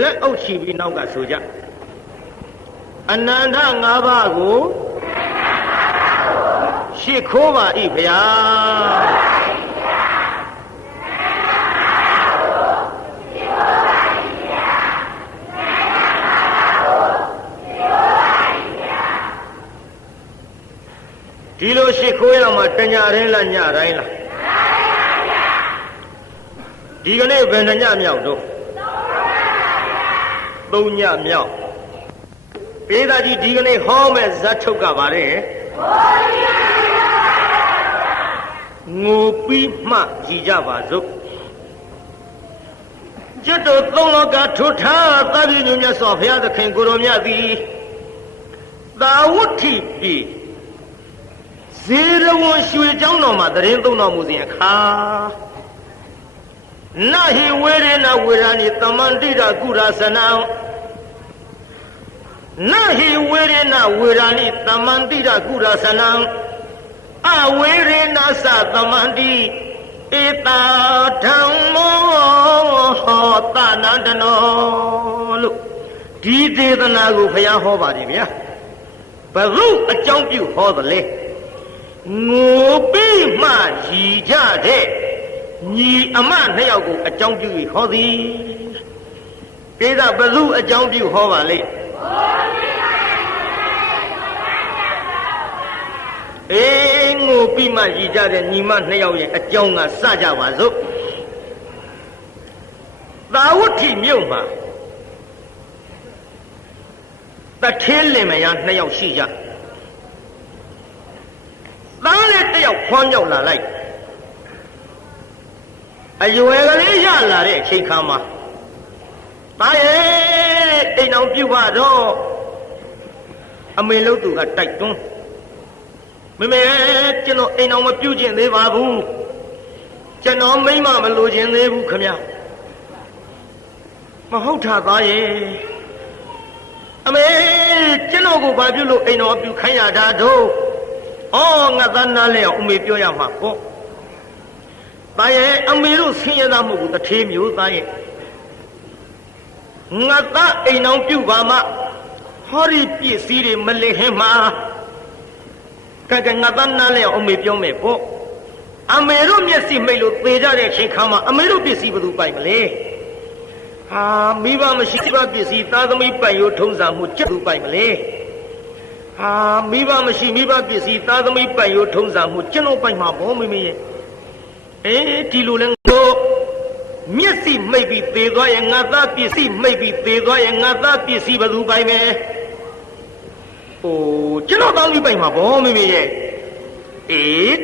လက်အုပ်ချပြီးနောက်ကဆိုကြအနန္တ၅ပါးကိုရှစ်ခိုးပါ၏ဗျာဒီလိုရှစ်ခိုးရမှာတညာတိုင်းလားညတိုင်းလားဒီကနေ့ဘယ်နှညမြောက်တော့သုံးညမြောက်ပေးသားကြီးဒီကနေ့ဟောမဲ့ဇတ်ထုတ်ကပါတယ်ငိုပြီးမှကြည်ကြပါစို့ကျွတ်တို့သုံးလောကထွထားသဗ္ဗညုမြတ်စွာဘုရားသခင်ကိုယ်တော်မြတ်သည်သာဝတ္ထိပြီဇေရဝံရွှေကျောင်းတော်မှာတရင်သုံးတော်မူစဉ်အခါနဟိဝေရဏဝေရာနိတမန္တိရကုရသနံနဟိဝေရဏဝေရာနိတမန္တိရကုရသနံအဝေရဏသသမန္တိဧတာဓမ္မောဟောတနန္တနောလို့ဒီဒေသနာကိုဘုရားဟောပါတယ်ဗျာဘယ်သူအကြောင်းပြုဟောသလဲငိုပြီးမှရည်ကြတဲ့ညီအမနှစ်ယောက်ကိုအကြောင်းပြုဟောသည်ပြေသာဘယ်သူအကြောင်းပြုဟောပါလိမ့်အေးငိုပြီးမှရည်ကြတဲ့ညီမနှစ်ယောက်ရဲ့အကြောင်းကစကြပါစို့သာဝတ္ထိမြို့မှာတထဲလင်မယားနှစ်ယောက်ရှိကြသားလေးတစ်ယောက်ခွမ်းရောက်လာလိုက်အရွယ်ကလေးရလာတဲ့အချိန်ခါမှာသားရဲ့အိမ်အောင်ပြုတ်ပါတော့အမေလို့သူကတိုက်တွန်းမမေကျွန်တော်အိမ်အောင်မပြုတ်ကျင်သေးပါဘူးကျွန်တော်မိမမလိုချင်သေးဘူးခမမဟုတ်တာသားရဲ့အမေကျွန်တော်ကိုဘာပြုလို့အိမ်တော်ပြုတ်ခိုင်းရတာတော့ဩငါသားနားလဲအောင်အမေပြောရမှာပေါ့သားရဲ့အမေတို့ဆင်းရဲသားမဟုတ်ဘူးတထေးမျိုးသားရဲ့ငါသားအိမ်အောင်ပြုတ်ပါမှဟောဒီပစ္စည်းတွေမလစ်ဟင်းမှာကဲငါသားနားလဲအောင်အမေပြောမယ်ပေါ့အမေတို့မျက်စိမိတ်လို့သေကြတဲ့အချိန်ခါမှာအမေတို့ပစ္စည်းဘယ်သူပိုင်မလဲဟာမိဘမရှိဘပစ္စည်းသားသမီးပိုင်ရိုးထုံးစံမှုကျက်သူပိုင်မလဲဟာမိဘမရှိမိဘပစ္စည်းသားသမီးပိုင်ရိုးထုံးစံမှုကျွန်တော်ပိုင်မှာဘောမိမိရဲ့ဒီလိုလဲတော့မျက်စိမိတ်ပြီးသေသွားရင်ငါသားပစ္စည်းမိတ်ပြီးသေသွားရင်ငါသားပစ္စည်းဘယ်သူပိုင်မယ်ဟိုကျွန်တော်သားသမီးပိုင်မှာဘောမိမိရဲ့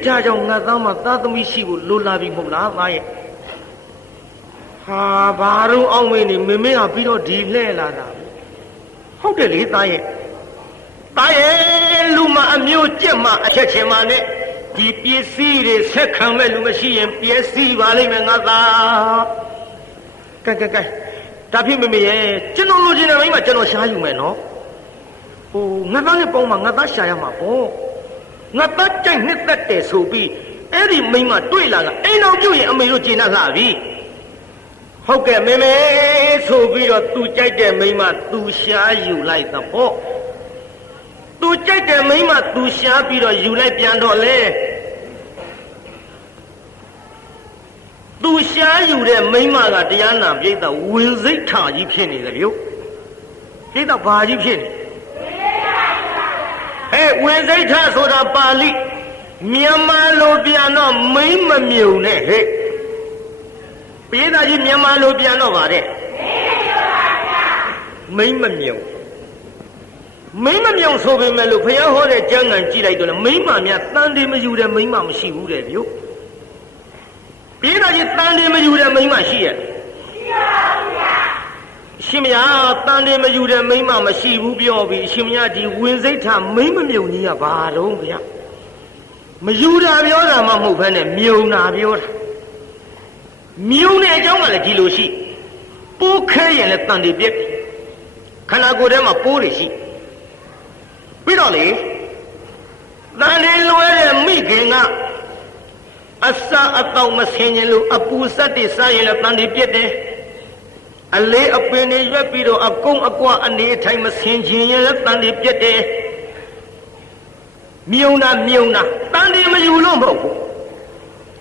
ဒါကြောင့်ငါသားမှာသားသမီးရှိဖို့လိုလာပြီမဟုတ်လားသားရဲ့ဟာဘာတော့အောင်မင်းနေမမေကပြီးတော့ဒီလှဲ့လာတာဟုတ်တယ်လေသားရဲ့သားရဲ့လူမအမျိုးကြက်မှအချက်ချင်းမှနဲ့ဒီပစ္စည်းတွေဆက်ခံမဲ့လူမရှိရင်ပျက်စီးပါလိမ့်မယ်ငါသားကဲဒါဖြစ်မမေရဲ့ကျွန်တော်လိုချင်တဲ့မိန်းမကျွန်တော်ရှားယူမယ်နော်ဟိုငါသားနဲ့ပေါင်းမှငါသားရှာရမှာပေါ့ငါသားကြိုက်နှစ်သက်တယ်ဆိုပြီးအဲ့ဒီမိန်းမတွေ့လာကအိမ်တော်ပြုတ်ရင်အမေတို့ကျင်တတ်လာပြီဟုတ်ကဲ့မေမေဆိုပြီးတော့သူကြိုက်တဲ့မိန်းမသူရှားယူလိုက်သဘောသူကြိုက်တဲ့မိန်းမသူရှားပြီးတော့ယူလိုက်ပြန်တော့လေသူရှားယူတဲ့မိန်းမကတရားနာပြိဿဝင်စိတ်ထားကြီးဖြစ်နေတယ်ဗျပြိဿဘာကြီးဖြစ်နေဝင်စိတ်ထားဆိုတာပါဠိမြန်မာလိုပြန်တော့မိန်းမမြုံနဲ့ဟဲ့ပြေးသားကြီးမြန်မာလိုပြန်တော့ပါတဲ့မိန်းမမြုံဆိုပေမဲ့လို့ဘုရားဟောတဲ့ကျမ်းဂန်ကြည့်လိုက်တော့လေမိန်းမများတန်တယ်မယူတဲ့မိန်းမမရှိဘူးတဲ့ဗျပြေးသားကြီးတန်တယ်မယူတဲ့မိန်းမရှိရဲ့ရှင်မယားတန်တယ်မယူတဲ့မိန်းမမရှိဘူးပြောပြီးရှင်မယားဒီဝင်စိတ်ထားမိန်းမမြုံကြီးကဘာလုံးဗျမယူတာပြောတာမှမဟုတ်ဘဲနဲ့မြုံတာပြောတာမြုံတဲ့အကြောင်းကလည်းဒီလိုရှိပိုးခဲရင်လည်းတန်တယ်ပြက်ခန္ဓာကိုယ်ထဲမှာပိုးတွေရှိပြီးတော့လေတန်တယ်လွဲတဲ့မိခင်ကအစာအတော့မဆင်ရင်လို့အပူစက်တွေစားရင်လည်းတန်တယ်ပြက်တယ် အလေးအပင်တွေရွက်ပြီးတော့အကုန်းအကွာအနေအထိုင်မဆင်ခြင်းရဲ့တန်တွေပြတ်တယ်မြုံတာတန်တွေမယူလို့မဟုတ်ဘူး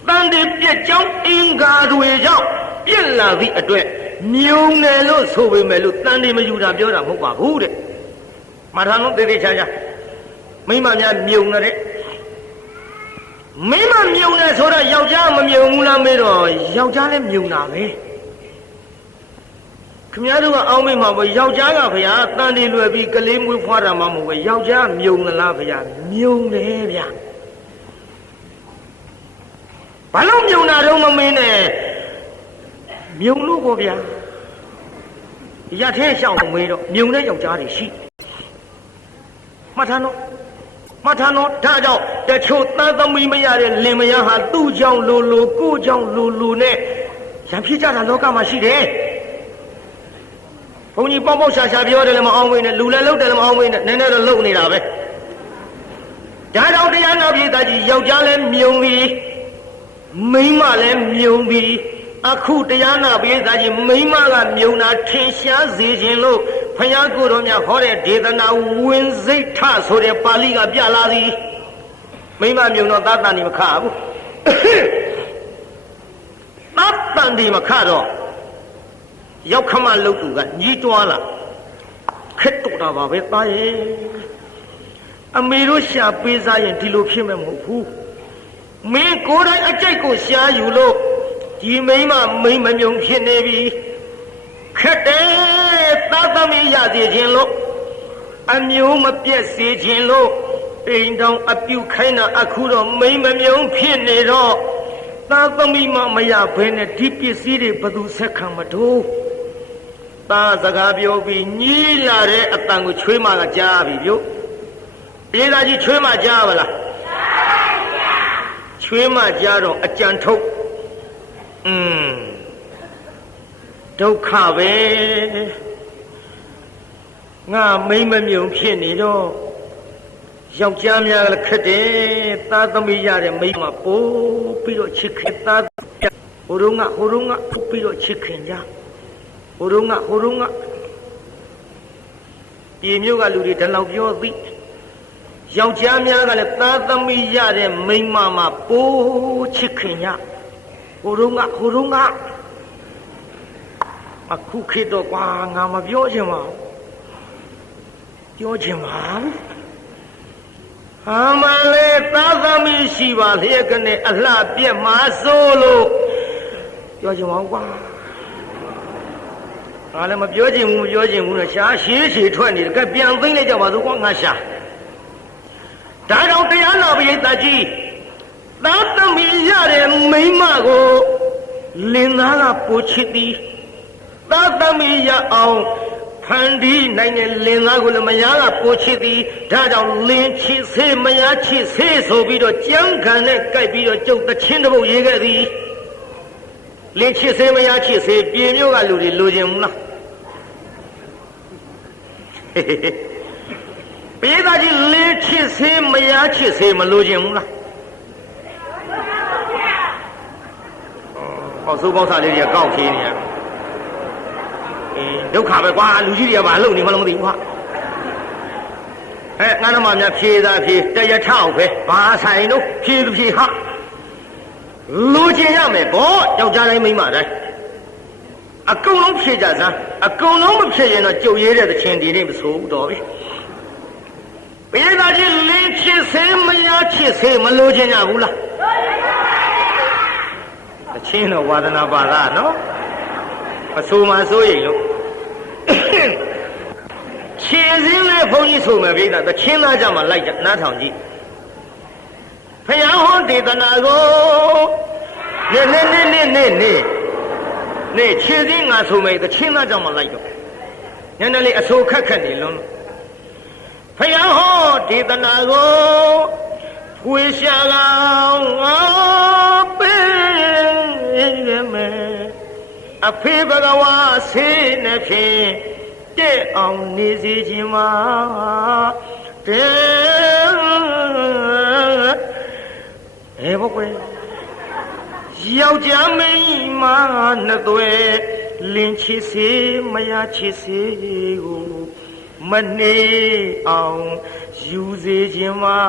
တန်တွေပြက်ကြောင်းအင်္ဂါတွေကြောင့်ပြက်လာသည့်အတွက်မြုံတယ်လို့ဆိုပေမဲ့လို့တန်တွေမယူတာပြောတာမဟုတ်ပါဘူးတဲ့မာထာလုံးတေးသေးချာချာမိမများမြုံတဲ့မိမမြုံတယ်ဆိုတော့ယောက်ျားမမြုံဘူးလားမေးတော့ယောက်ျားလည်းမြုံတာပဲခင်ဗျားတို့ကအောင်းမိမှာပဲယောက်ျားကဗျာတန်တွေလွယ်ပြီးကလေးမွေးဖွားတာမှမဟုတ်ပဲယောက်ျားမြုံလားဗျာမြုံတယ်ဗျာဘာလို့မြုံတာတော့မမင်းနဲ့မြုံလို့ပေါ့ဗျာရထဲရှောင်းမေးတော့မြုံတဲ့ယောက်ျားတွေရှိမှတ်ထားတော့ဒါကြောင့်တချို့သားသမီးမရတဲ့လင်မယားဟာသူ့ကြောင့်လိုကိုကြောင့်လိုနဲ့ရံဖြစ်ကြတာလောကမှာရှိတယ်ဘုန်းကြီးပေါက်ရှာပြောတယ်လည်းမအောင်ဝေးနဲ့လူလည်းလှုပ်တယ်လည်းမအောင်ဝေးနဲ့နည်းနည်းတော့လှုပ်နေတာပဲဒါကြောင့်တရားနာပြည်သားကြီးယောက်ျားလည်းမြုံပြီးမိန်းမလည်းမြုံပြီးအခုတရားနာပြည်သားကြီးမိန်းမကမြုံတာထင်ရှားစေခြင်းလို့ဘုရားကိုယ်တော်များဟောတဲ့ဒေသနာဝင်စိတ်ထဆိုတဲ့ပါဠိကပြလာသည်မိန်းမမြုံတော့သာတန်ဒီမခဘူးသာတန်ဒီမခတော့ရောက်ခမလုတ်သူကညီးတွားလာခက်တော့တာပါပဲသားရဲ့အမေတို့ရှာပေးစားရင်ဒီလိုဖြစ်မှာမဟုတ်ဘူးမင်းကိုယ်တိုင်အကြိုက်ကိုရှားယူလို့ဒီမိန်းမမြုံဖြစ်နေပြီခက်တယ်သာသမီရစေခြင်းလို့အမျိုးမပြတ်စေခြင်းလို့အိမ်တောင်အပြုခိုင်းတာအခုတော့မိန်းမမြုံဖြစ်နေတော့သာသမီမရဘဲနဲ့ဒီပစ္စည်းတွေဘယ်သူဆက်ခံမတော့သားစကားပြောပြီးညီးလာတဲ့အတန်ကိုချွေးမကကြားပြီပြုပြေးသားကြီးချွေးမကြားပါလားချွေးမကြားတော့အကြံထုတ်ဒုက္ခပဲငါမိမ့်မမြုံဖြစ်နေတော့ယောက်ျားများလည်းခက်တယ်သားသမီးရတဲ့မိန်းမပို့ပြီးတော့ချစ်ခင်သားဟိုတုန်းကပို့ပြီးတော့ချစ်ခင်ကြဟိုတုန်းကပြည်မျိုးကလူတွေဒီလောက်ပြောသိယောက်ျားများကလည်းသားသမီးရတဲ့မိန်းမမှာပို့ချစ်ခင်ကြဟိုတုန်းကအခုခေတ်တော့ကွာငါမပြောချင်ပါဘူးပြောချင်ပါဘူးဟာမလေးသားသမီးရှိပါလျက်ကနေအလှပြက်မှာစိုးလို့ပြောချင်ပါဘူးကွာငါလည်းမပြောချင်ဘူးနဲ့ရှားရှည်ထွက်နေတယ်ကဲပြန်သိမ့်လိုက်ကြပါစို့ကွာငါရှာဒါကြောင့်တရားနာပိဋကကြီးသားသမီးရတဲ့မိန်းမကိုလင်သားကပို့ချစ်သည်သားသမီးရအောင်ဖန်တီးနိုင်တဲ့လင်သားကိုလည်းမယားကပို့ချစ်သည်ဒါကြောင့်လင်ချစ်စေမယားချစ်စေဆိုပြီးတော့ကြမ်းခံနဲ့ကြိုက်ပြီးတော့ကျုပ်သချင်းတစ်ပုဒ်ရေးခဲ့သည်လင်ချစ်စေမယားချစ်စေပြည်မျိုးကလူတွေလိုချင်ဘူးလားပြေးသားကြီးလင်ချစ်စေမယားချစ်စေမလိုချင်ဘူးလားဟောစိုးပေါင်းစားလေးတွေကကောက်ဖြေးနေရဒုက္ခပဲကွာလူကြီးတွေကဘာလုပ်နေမှလည်းမသိဘူးဟာငါတို့မှများဖြေတာဖြေတရထောက်ပဲဘာဆိုင်တော့ဖြေဟာလူကျင်ရမယ်ဗောယောက်ျားတိုင်းမိန်းမတိုင်းအကုန်လုံးဖြေကြစမ်းအကုန်လုံးမဖြေရင်တော့ကြုတ်ရဲတဲ့သချင်းဒီနေ့မဆိုဘူးတော့ပြီပြေးသားချင်းလင်းချစ်စေမယားချစ်စေမလိုချင်ကြဘူးလားသချင်းတော့ဝါဒနာပါလားနော်မဆိုမှဆိုရင်လို့ခြေစင်းနဲ့ဘုန်းကြီးဆိုမယ်ဗျာသချင်းသားကြမှာလိုက်ကြနားထောင်ကြည့်ဖယားဟောဒေသနာကိုနေခြေစင်းငါဆိုမယ်သချင်းသားကြမှာလိုက်တော့ညနေလေးအဆိုခက်နေလုံးဖယားဟောဒေသနာကိုဖွေရှာလောင်းပေးရမယ်အဖေဘဂဝါဆေးနှဖြင့်တဲ့အောင်နေစေခြင်းမှာတဲ့ဘုကွယ်ယောက်ျားမင်းမနှစ်သွဲ လင်းချစ်စေမရချစ်စေကိုမနေအောင်ယူစေခြင်းမှာ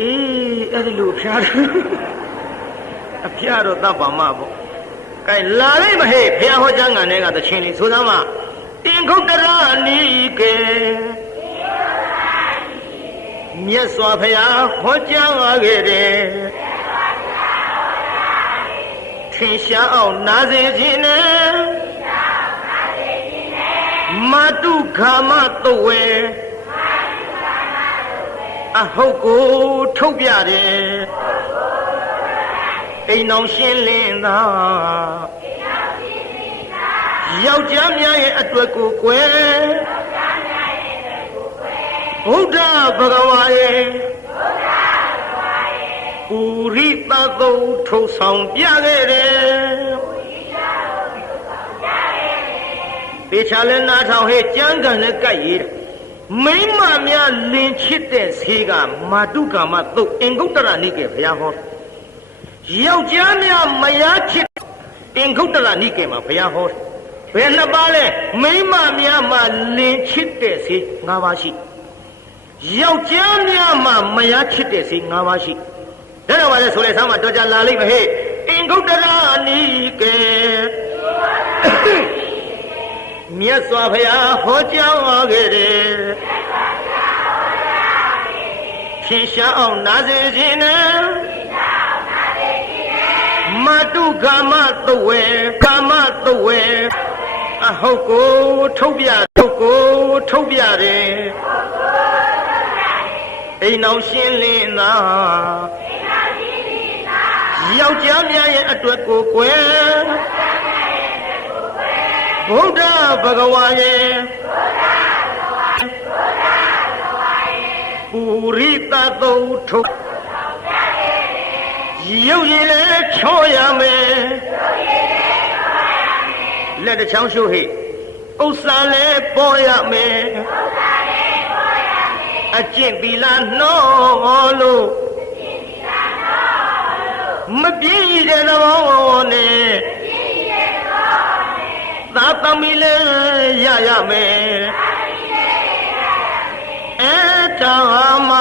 အေးအဲ့ဒီလိုဖျားတယ်အဖျားတော့တတ်ပါမှာပေါ့ကဲလာလိုက်မဟဲ့ဘုရားဟောကြားငံတဲ့ကသချင်းလေးဆိုသမ်းမတင်ခုတ်တရနီကေမြတ်စွာဘုရားဟောကြားခဲ့တယ်ထင်ရှားအောင်နာစေခြင်းနဲ့မတုခါမတုဝဲအဟုတ်ကိုထုတ်ပြတယ်အိမ်အောင်ရှင်းလင်းသာယောက်ျားများရဲ့အတွက်ကိုကွယ်ဘုရားဘဂဝါရဲ့ပူရိသသုထုတ်ဆောင်ပြခဲ့တယ်တေချာလဲနားထောင်ဟဲ့ကြမ်းကန်နဲ့ကြိုက်ရည်မိမများလင်ချစ်တဲ့ဈေးကမာတုကာမသုတ်အင်္ဂုတ္တရနိကေဘုရားဟောယောက်ျားများမယားချစ်အင်္ဂုတ္တရနိကေမှာဘုရားဟောဘယ်နှစ်ပါးလဲမိမများမှလင်ချစ်တဲ့ဈေး၅ပါးရှိယောက်ျားများမှမယားချစ်တဲ့ဈေး၅ပါးရှိဒါတော့ပါလဲဆိုလဲဆမ်းမတော်ကြလာလိမ့်မယ်ဟဲ့အင်္ဂုတ္တရနိကေမြတ်စွာဘုရားဟောကြားခဲ့တယ်ထင်ရှားအောင်နာစေခြင်းနဲ့မတုကာမတုဝေကာမတုဝေအဟုတ်ကိုထုတ်ပြတယ်အိမ်အောင်ရှင်းလင်းသာယောက်ျားများရဲ့အတွက်ကိုကွယ်ဘုရားဘဂဝါရဲ့ပူရိသသုထုတ်ရုပ်ရည်လည်းချောရမယ်လက်တစ်ချောင်းရှုဟိဥစ္စာလည်းပေါ်ရမယ်အကျင့်သီလနှောလို့မပြည့်ရတဲ့သဘောနဲ့သာသမီလည်းရရမယ်အဲ့ဒါမှ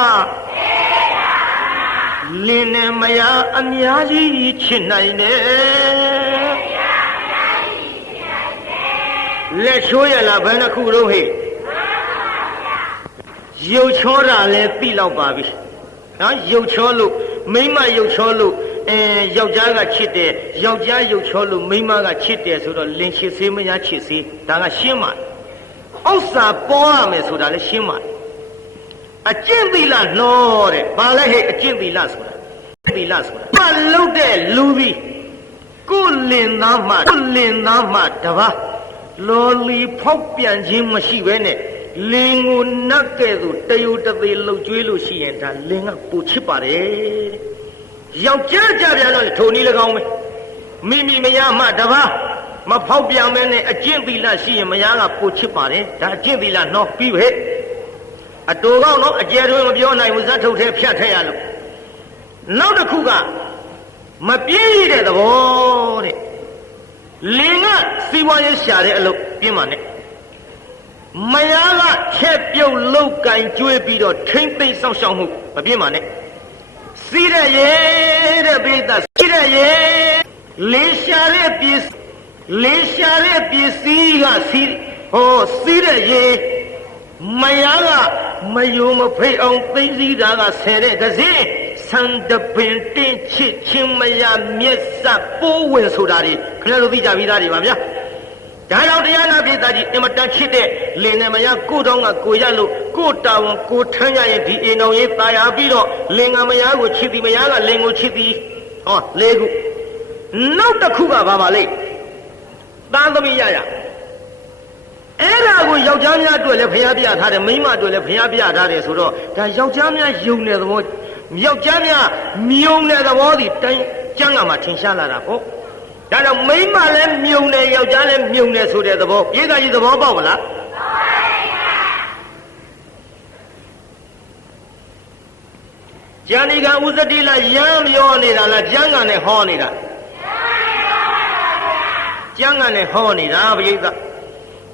လင်းနဲ့မယားအများကြီးချစ်နိုင်တယ်လက်ချိုးရလားဘယ်နှခုတော့ဟဲ့ရုပ်ချောတာလည်းသိလောက်ပါပြီနော်ရုပ်ချောလို့မိမရုပ်ချောလို့ယောက်ျားကချစ်တယ်ယောက်ျားရုပ်ချောလို့မိန်းမကချစ်တယ်ဆိုတော့လင်ချစ်စေးမယားချစ်စေးဒါကရှင်းပါတယ်ဥစ္စာပေါ်ရမယ်ဆိုတာလည်းရှင်းပါတယ်အကျင့်သီလနှောတဲ့ဘာလဲဟဲ့အကျင့်သီလဆိုတာမလုတ်တဲ့လူပြီးကိုလင်သားမှတပါးလော်လီဖောက်ပြန်ခြင်းမရှိဘဲနဲ့လင်ကိုနတ်ကဲ့သို့တယုတသေးလှုပ်ကြွေးလို့ရှိရင်ဒါလင်ကပူချစ်ပါတယ်ယောက်ျားကြပြန်တော့ထုံနည်း၎င်းပဲမိမယားမှတပါးမဖောက်ပြန်မဲနဲ့အကျင့်သီလရှိရင်မယားကပူချစ်ပါတယ်ဒါအကျင့်သီလနှောပြီးပဲအတူကောင်းတော့အကျယ်တွင်မပြောနိုင်ဘူးဇတ်ထုတ်ထဲဖြတ်ထည့်ရလို့နောက်တစ်ခုကမပြည့်တဲ့သဘောတဲ့လင်ကစီးပွားရေးရှာတဲ့အလုပ်ပြင်းပါနဲ့မယားကချက်ပြုတ်လောက်ကင်ကျွေးပြီးတော့ထိမ့်သိမ့်ဆောင်ရှောက်မှုမပြင်းပါနဲ့စီးတဲ့ရေတဲ့ပိသစီးတဲ့ရေလင်ရှာတဲ့ပစ္စည်းကစီးတဲ့ရေမယားကမယုံမဖိတ်အောင်သိသိတာကဆယ်တဲ့ကစင်းဆန်တပင်တင်းချစ်ချင်းမယားမျက်စပ်ပိုးဝင်ဆိုတာတွေခင်ဗျားတို့သိကြပြီးသားတွေပါဗျာဒါကြောင့်တရားနာပိသကြီးအင်မတန်ချစ်တဲ့လင်နဲ့မယားကိုတောင်းကကိုရလို့ကိုတာဝန်ကိုထမ်းရရင်ဒီအိမ်တော်ရေးတာယာပြီးတော့လင်ကမယားကိုချစ်သည်မယားကလင်ကိုချစ်သည်လေးခုနောက်တစ်ခုကဘာပါလဲသားသမီးရအဲ့ဒါကိုယောက်ျားများအတွက်လည်းဖျားပြထားတယ်မိန်းမအတွက်လည်းဖျားပြထားတယ်ဆိုတော့ဒါယောက်ျားများယုံတဲ့သဘောယောက်ျားများမြုံတဲ့သဘောဒီတိုင်းကျမ်းဂန်မှာထင်ရှားလာတာပေါ့ဒါတော့မိန်းမလည်းမြုံတယ်ယောက်ျားလည်းမြုံတယ်ဆိုတဲ့သဘောပြေးသားကြီးသဘောပေါက်မလားကျန်ဒီကဥစ္စတိလားရမ်းပြောနေတာလားကျမ်းဂန်နဲ့ဟောနေတာ ကျမ်းဂန်နဲ့ဟောနေတာပရိသတ်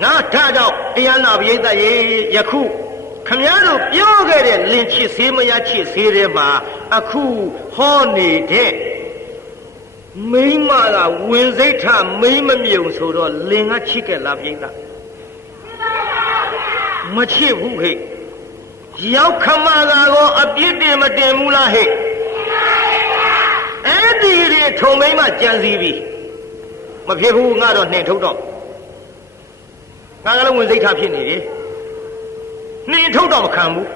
ငါထားတော့တရားနာပရိသတ်ရေယခုခမည်းတော်ပြောခဲ့တဲ့လင်ချစ်စေးမရချစ်စေးတဲ့မှာအခုဟောနေတဲ့မိမကဝင်စိတ်ထမိမမြုံဆိုတော့လင်ကချစ်ခဲ့လားပရိသတ်မချစ်ဘူးဟဲ့ရောက်ခမကတော့အပြစ်တင်မတင်ဘူးလားဟဲ့အဲ့ဒီတွေထုံမိမကြံစီပြီမဖြစ်ဘူးငါတော့နှင်ထုတ်တော့ငါကလည်းဝင်စိတ်ထားဖြစ်နေတယ်နှင်ထုတ်တော့မခံဘူး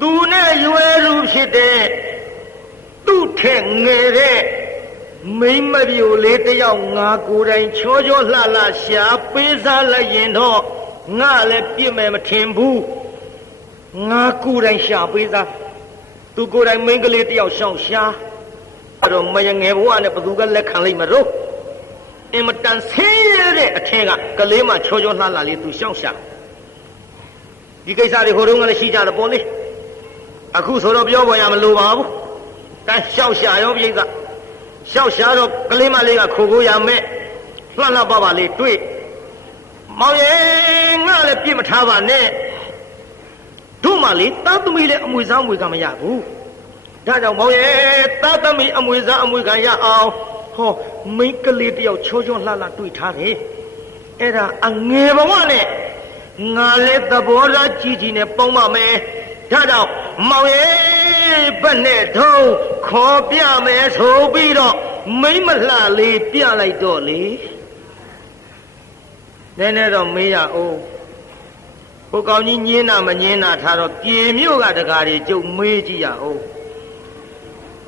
သူနဲ့ရွယ်လူဖြစ်တဲ့သူ့ထက်ငယ်တဲ့မိမပြိုလေးတယောက်ငါကိုယ်တိုင်ချောချောလှလှရှာပေးစားလိုက်ရင်တော့ငါလည်းပြစ်မယ်မထင်ဘူးငါကိုယ်တိုင်ရှာပေးစားသူကိုယ်တိုင်မိန်းကလေးတယောက်ရှောင်ရှာအဲ့တော့မယငယ်ဘဝနဲ့ဘသူကလက်ခံလိုက်မလို့အင်မတန်ဆင်းရဲတဲ့အထက်ကကလေးမှချောချောလှလှလေးသူရှောင်ရှာဒီကိစ္စတွေဟိုတုန်းကလည်းရှိကြတယ်ပေါ့လေအခုဆိုတော့ပြောပေါ်ရမလိုပါဘူးတန်းရှောက်ရှာရောပြိဿရှောက်ရှာတော့ကလေးမလေးကခိုကိုရမဲ့လှလှပပလေးတွေ့မောင်ရဲ့ငါလည်းပြစ်မထားပါနဲ့တို့မှလေသားသမီးလည်းအမွေစားအမွေခံမရဘူးဒါကြောင့်မောင်ရဲ့သားသမီးအမွေစားအမွေခံရအောင်ဟောမိန်းကလေးတယောက်ချောချောလှလှတွေ့ထားတယ်အဲ့ဒါအငယ်ဘဝနဲ့ငါလည်းသဘောထားကြီးကြီးနဲ့ပေါင်းပါမယ်ဒါကြောင့်မောင်ရဲ့ဘက်နဲ့ထုံးခေါ်ပြမယ်ဆိုပြီးတော့မိမ့်မလှလေးပြလိုက်တော့လေနည်းနည်းတော့မေးရအောင်ဟိုကောင်ကြီးညင်းတာမညင်းတာထားတော့ပြေမြို့ကတကားတွေကျုပ်မေးကြည့်ရအောင်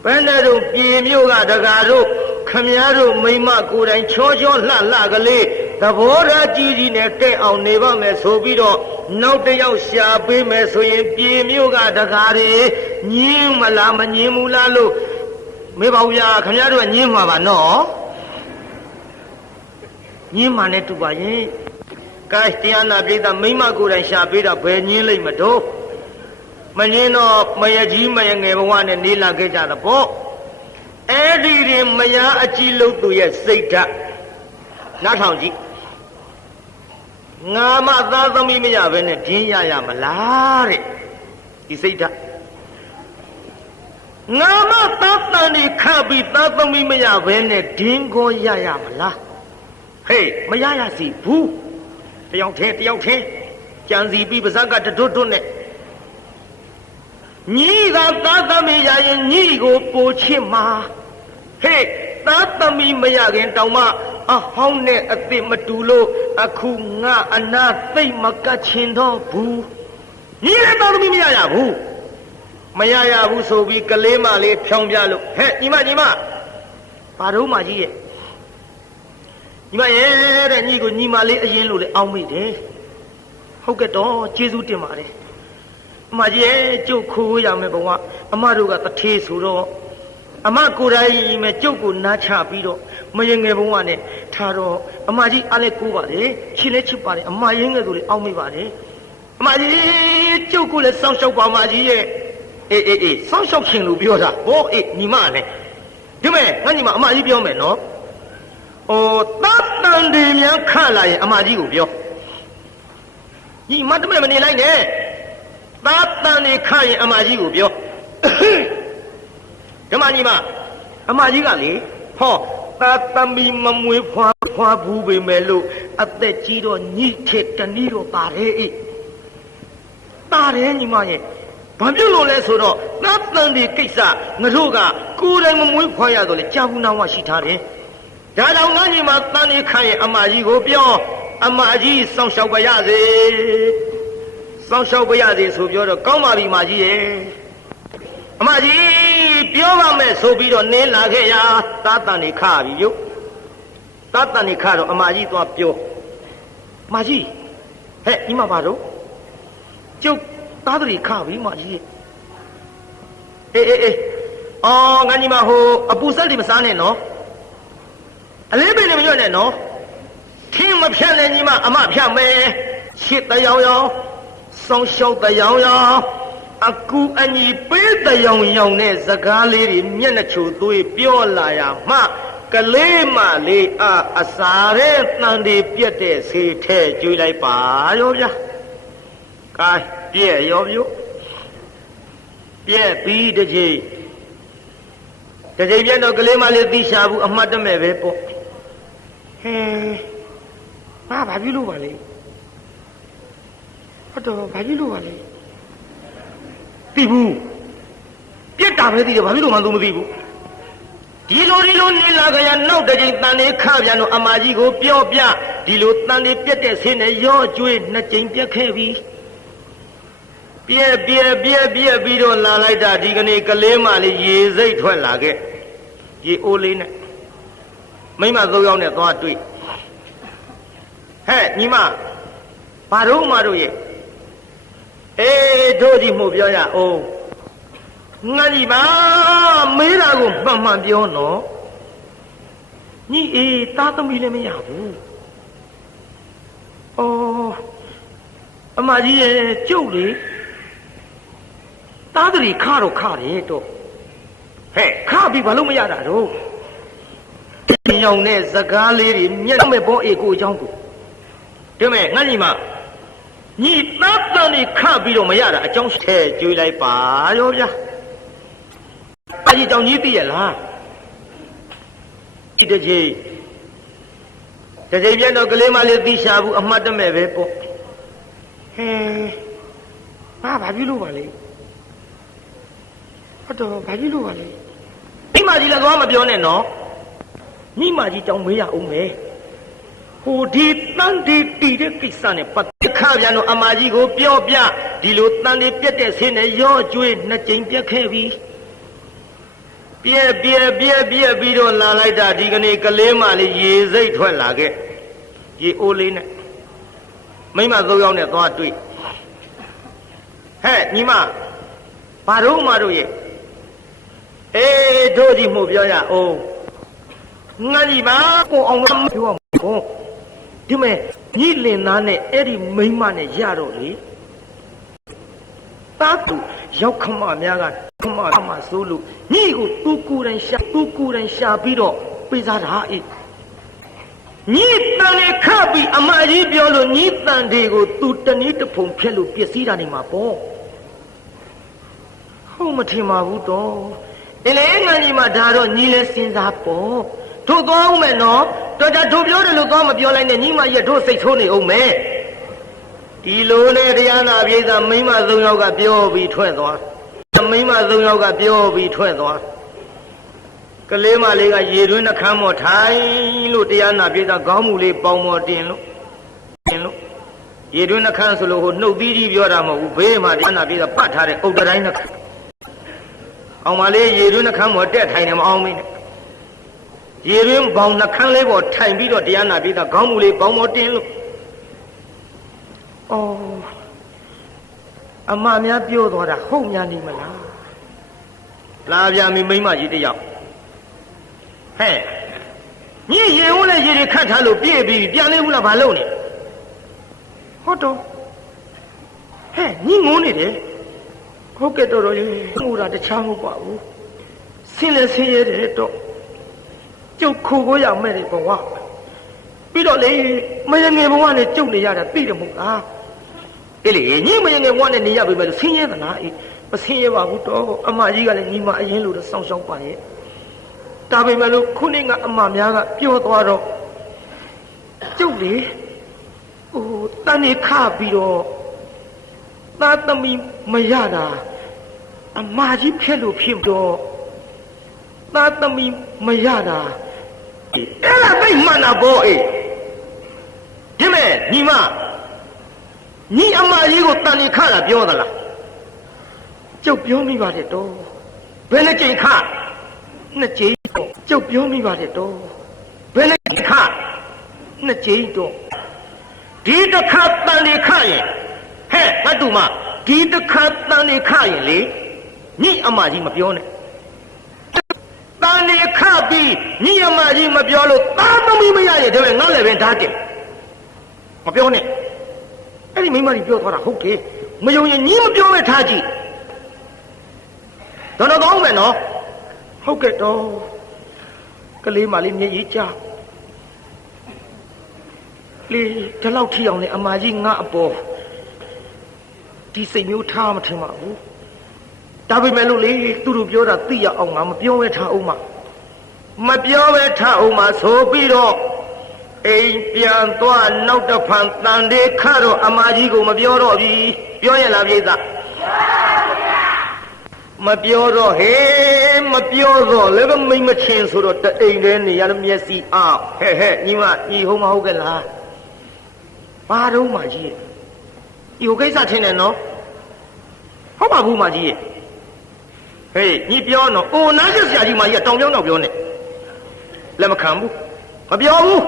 ဘယ်နဲ့တော့ပြေမြို့ကတကားတို့ခမည်းတော်မိမကိုယ်တိုင်ချောချောလှလှကလေးသဘောထားကြီးကြီးနဲ့ကဲ့အောင်နေပါမယ်ဆိုပြီးတော့နောက်တစ်ယောက်ရှာပေးမယ်ဆိုရင်ပြေမြို့ကတကားတွေညင်းမလားမညင်းဘူးလားလို့မေးပါဦးဗျာခမည်းတော်ကညင်းမှာပါနော်ညင်းမှာနဲ့တူပါရင်ကိုင်းတရားနာပြိတ္တမိမကိုယ်တိုင်ရှာပေးတာဘယ်ညင်းလိုက်မတော့မညင်းတော့မယကြီးမယငယ်ဘဝနဲ့နေလာခဲ့ကြတာပေါ့အဲ့ဒီရင်မယားအကြီးလို့သူရဲ့စိတ်ဓာတ်နားထောင်ကြည့်ငါမသားသမီးမရဘဲနဲ့ဒင်းရမလားတဲ့ဒီစိတ်ဓာတ်ငါမသားတန်ဒီခပြီးသားသမီးမရဘဲနဲ့ဒင်းကိုရမလားဟေးမရစီဘူးတယောက်ထဲကြံစီပြီးပါဇက်ကတွတ်နဲ့ညီကသားသမီးရရင်ညီကိုပိုချစ်မှာဟေးသားသမီးမရခင်တောင်မှအဟောင်းနဲ့အသစ်မတူလို့အခုငါအနာသိမ့်မကတ်ချင်တော့ဘူးညီလည်းသားသမီးမရဘူးမရဘူးဆိုပြီးကလေးမလေးဖြောင်းပြလို့ဟဲ့ညီမဘာတော့မှကြီးရဲ့ညီမရဲ့တဲ့ညီကိုညီမလေးအရင်လို့လေအောင်းမိတယ်ဟုတ်ကဲ့တော့ကျေးဇူးတင်ပါတယ်အမကြီးရဲ့ကျုပ်ခိုးရမယ်ဘဝအမတို့ကတထေးဆိုတော့အမကိုယ်တိုင်မဲ့ကျုပ်ကိုနားချပြီးတော့မရင်ငယ်ဘဝနဲ့ထားတော့အမကြီးအားလည်းကိုးပါတယ်ချစ်လည်းချစ်ပါတယ်အမရင်ငယ်ဆိုလေအောင်းမိပါတယ်အမကြီးကျုပ်ကိုလည်းစောင့်ရှောက်ပါအမကြီးရဲ့အေးစောင့်ရှောက်ခင်လို့ပြောတာဟောအေးညီမလည်းဒီမဲ့ငါညီမအမကြီးပြောမယ်နော်တပ်တန်ဒီများခလာရင်အမကြီးကိုပြောညီမတမက်မနေလိုက်နဲ့တပ်တန်ဒီခရင်အမကြီးကိုပြောဓမ္မညီမအမကြီးကလေဟောသားသမီးမမွေးဖွားဘူးပေမဲ့လို့အသက်ကြီးတော့ညှိထက်တနည်းတော့ပါတယ်အေးပါတယ်ညီမရဲ့ဘာဖြစ်လို့လဲဆိုတော့သားတန်ဒီကိစ္စငါတို့ကကိုယ်တိုင်မမွေးဖွားရတော့လေကြာဘူးနာဝရှိထားတယ်ဒါကြောင့်ငါညီမတန်ဒီခရင်အမကြီးကိုပြောအမကြီးစောင့်ရှောက်ပါရစေစောင့်ရှောက်ပါရစေဆိုပြောတော့ကောင်းပါပြီမကြီးရဲ့အမကြီးပြောပါမယ်ဆိုပြီးတော့နင်းလာခဲ့ရာသာတန်နေခါပြီယုတ်သာတန်နေခါတော့အမကြီးသွားပြောမကြီးဟဲ့ညီမပါတော့ကျုပ်သားတွေခါပြီမကြီးအေးအော်ငါညီမဟိုအပူဆက်တွေမစားနဲ့နော်အလေးပင်လည်းမရွတ်နဲ့နော်ထင်းမဖြတ်နဲ့ညီမအမဖြတ်မယ်ချစ်တယောင်ယောင်စောင်းရှောက်တယောင်ယောင်အကူအညီပေးတယောင်ယောင်နဲ့စကားလေးတွေမျက်နှာချိုသွေးပြောလာရမှ ကလေးမလေးအားအစာရဲတန်ဒီပြက်တဲ့ဆေးထဲကျွေးလိုက်ပါရောဗျာကဲပြည့်ရောဗျို့ပြည့်ပြီးတစ်ချိန်ပြတ်တော့ကလေးမလေးသိရှာဘူးအမှတ်တမဲ့ပဲပေါ့ဟဲဘာပြုလို့ပါလဲဟုတ်တော့ဘာပြုလို့ပါလဲသိဘူးပြက်တာပဲသိတယ်ဘာဖြစ်လို့မှသူမသိဘူးဒီလိုနေလာကြရနောက်တစ်ချိန်တန်လေးခပြန်တော့အမကြီးကိုပြောပြဒီလိုတန်လေးပြက်တဲ့ဆင်းနဲ့ရောကျွေးနှစ်ကြိမ်ပြက်ခဲ့ပြီပြက်ပြီးတော့လာလိုက်တာဒီကနေ့ကလေးမလေးရေစိတ်ထွက်လာခဲ့ရေအိုးလေးနဲ့မိမသုံးယောက်နဲ့သွားတွေ့ဟဲ့ညီမဘာတော့မတို့ရဲ့အေးတို့ကြီးမှုပြောရအောင်ငါကြီးပါမေးတာကိုမှန်ပြောနော်ညီအေးသားသမီးလည်းမရဘူးအော်အမကြီးရဲ့ကျုပ်လေသားတရီခတော့ခတယ်တော့ဟဲ့ခပြီဘာလို့မရတာတော့ညောင်တဲ့စကားလေးတွေမျက်မဲ့ပေါ်အေကိုအကြောင်းကိုဒီမဲ့ငါညီမညီသားတန်နေခပြီးတော့မရတာအကြောင်းထဲကျွေးလိုက်ပါရောဗျာအကြီးတောင်ကြီးသိရလားဒီတစ်ချိန်ပြတ်တော့ကလေးမလေးသိရှာဘူးအမှတ်တမဲ့ပဲပေါ့ဟဲဘာပြုလို့ပါလဲဟုတ်တော့ဘာပြုလို့ပါလဲမိမကြီးလည်းသွားမပြောနဲ့နော်မိမကြီးတောင်မေးရအောင်မယ်ဟိုဒီတန်ဒီတီတဲ့ကိစ္စနဲ့ပတ်သက်ခပြန်တော့အမကြီးကိုပြောပြဒီလိုတန်ဒီပြက်တဲ့ဆင်းနဲ့ရောကျွေးနှစ်ကြိမ်ပြက်ခဲ့ပြီပြက်ပြီးတော့လာလိုက်တာဒီကနေ့ကလေးမလေးရေစိတ်ထွက်လာခဲ့ရေအိုးလေးနဲ့မိမသုံးယောက်နဲ့သွားတွေ့ဟဲ့ညီမဘာတော့မတို့ရဲ့အေးတို့ကြီးမှုပြောရအောင်ငါကြီးပါကိုအောင်မပြောရဘူးဒီမဲ့ညီလင်သားနဲ့အဲ့ဒီမိန်းမနဲ့ရတော့လေတာတူရောက်ခမများကခမဆိုးလို့ညီကိုသူကိုယ်တိုင်ရှာပြီးတော့ပေးစားတာအေးညီတန်လေးခပြီးအမကြီးပြောလို့ညီတန်တွေကိုသူတနည်းတဖုံဖြက်လို့ပြည့်စည်တာနေမှာပေါ့ဟုတ်မထင်ပါဘူးတော့အင်းငါကြီးမှဒါတော့ညီလဲစဉ်းစားပေါ့တို့သွားအောင်မယ်နော်တော်ကြတို့ပြောတယ်လို့သွားမပြောလိုက်နဲ့ညီမရဲ့တို့စိတ်ဆိုးနေအောင်မယ်ဒီလိုနဲ့တရားနာပြေသာမိမသုံးယောက်ကပြောပြီးထွက်သွားမိမသုံးယောက်ကပြောပြီးထွက်သွားကလေးမလေးကရေတွင်းနှခမ်းမော်ထိုင်လို့တရားနာပြေသာခေါင်းမူလေးပေါင်းမော်တင်လို့ရေတွင်းနှခမ်းဆိုလို့ဟိုနှုတ်သီးကြီးပြောတာမဟုတ်ဘူးဘေးမှာတရားနာပြေသာပတ်ထားတဲ့ဥဒ္ဒတိုင်းနှခမ်းအောင်မလေးရေတွင်းနှခမ်းမော်တက်ထိုင်တယ်မအောင်မင်းနဲ့ရေတွင်းဘောင်နှခမ်းလေးပေါ်ထိုင်ပြီးတော့တရားနာပြေသာခေါင်းမူလေးပေါင်းမော်တင်လို့အော်အမများပြောသွားတာဟုတ်များနေမလားလာပြမိမိမကြီးတယောက်ဟဲ့ညီရေဦးနဲ့ရေတွေခတ်ထားလို့ပြည့်ပြီးပြန်လေးဘူးလားဘာလုပ်နေဟုတ်တော့ဟဲ့ညီငုံနေတယ်ဟုတ်ကဲ့တော်ရေငိုတာတခြားမဟုတ်ပါဘူးဆင်းလဲဆင်းရဲတယ်တော့ကျုပ်ခိုကိုရမဲ့တယ်ဘဝပြီးတော့လေမရငယ်ဘဝနဲ့ကျုပ်နေရတာသိတယ်မဟုတ်လားအေးလေညီမရငယ်ဘဝနဲ့နေရပြီမဲ့လို့ဆင်းရဲသလားအေးမဆင်းရဲပါဘူးတော့အမကြီးကလည်းညီမအရင်လိုတော့စောင်းရှောင်းပါရဲ့ဒါပေမဲ့လို့ခုနေ့ကအမများကပြောသွားတော့ကျုပ်လေဟိုတန်နေခပြီးတော့သားသမီးမရတာအမကြီးဖြစ်လို့ဖြစ်တော့သားသမီးမရတာအဲ့ဒါသိမှန်တာပေါ့အေးဒီမဲ့ညီမညီအမကြီးကိုတန်နေခတာပြောသလားကျုပ်ပြောမိပါတယ်တော့ဘယ်နဲ့ကြိမ်ခနှစ်ကြိမ်တော့ကျုပ်ပြောမိပါတယ်တော့ဘယ်နဲ့ခနှစ်ကြိမ်တော့ဒီတစ်ခါတန်နေခရင်ဟဲ့ဘတ်တူမဒီတစ်ခါတန်နေခရင်လေညီအမကြီးမပြောနဲ့တန်နေခပြီးညီအမကြီးမပြောလို့သားသမီးမရရဲ့တကယ်ငါလည်းပဲဓာတ်တယ်မပြောနဲ့အဲ့ဒီမိမကြီးပြောသွားတာဟုတ်ကဲ့မယုံရင်ညီမပြောမဲ့ထားကြည့်တော့ကောင်းမယ်နော်ဟုတ်ကဲ့တော့ ကလေးမလေးမျက်ရည်ကျလေဒီလောက်ထီအောင်လေအမကြီးငါအပေါ်ဒီစိတ်မျိုးထားမထင်ပါဘူးဒါပေမဲ့လို့လေသူတို့ပြောတာသိရအောင်ငါမပြောဘဲထားအောင်မပြောဘဲထားအောင်ဆိုပြီးတော့အိမ်ပြန်သွားနောက်တစ်ဖန်တန်တေခါတော့အမကြီးကိုမပြောတော့ပြီပြောရင်လားပြိဿမပြောတော့ဟေးမပြောတော့လည်းမိမချင်းဆိုတော့တအိမ်တည်းနေရမျက်စိအောင်ဟဲ့ညီမညီဟုတ်မဟုတ်ကလားဘာတော့မကြီးဒီဟိုကိစ္စထင်တယ်နော်ဟုတ်ပါဘူးမကြီးဟေးညီပြောတော့အိုနားချက်ဆရာကြီးမကြီးကတောင်ပြောင်းတော့ပြောနေလက်မခံဘူးမပြောဘူး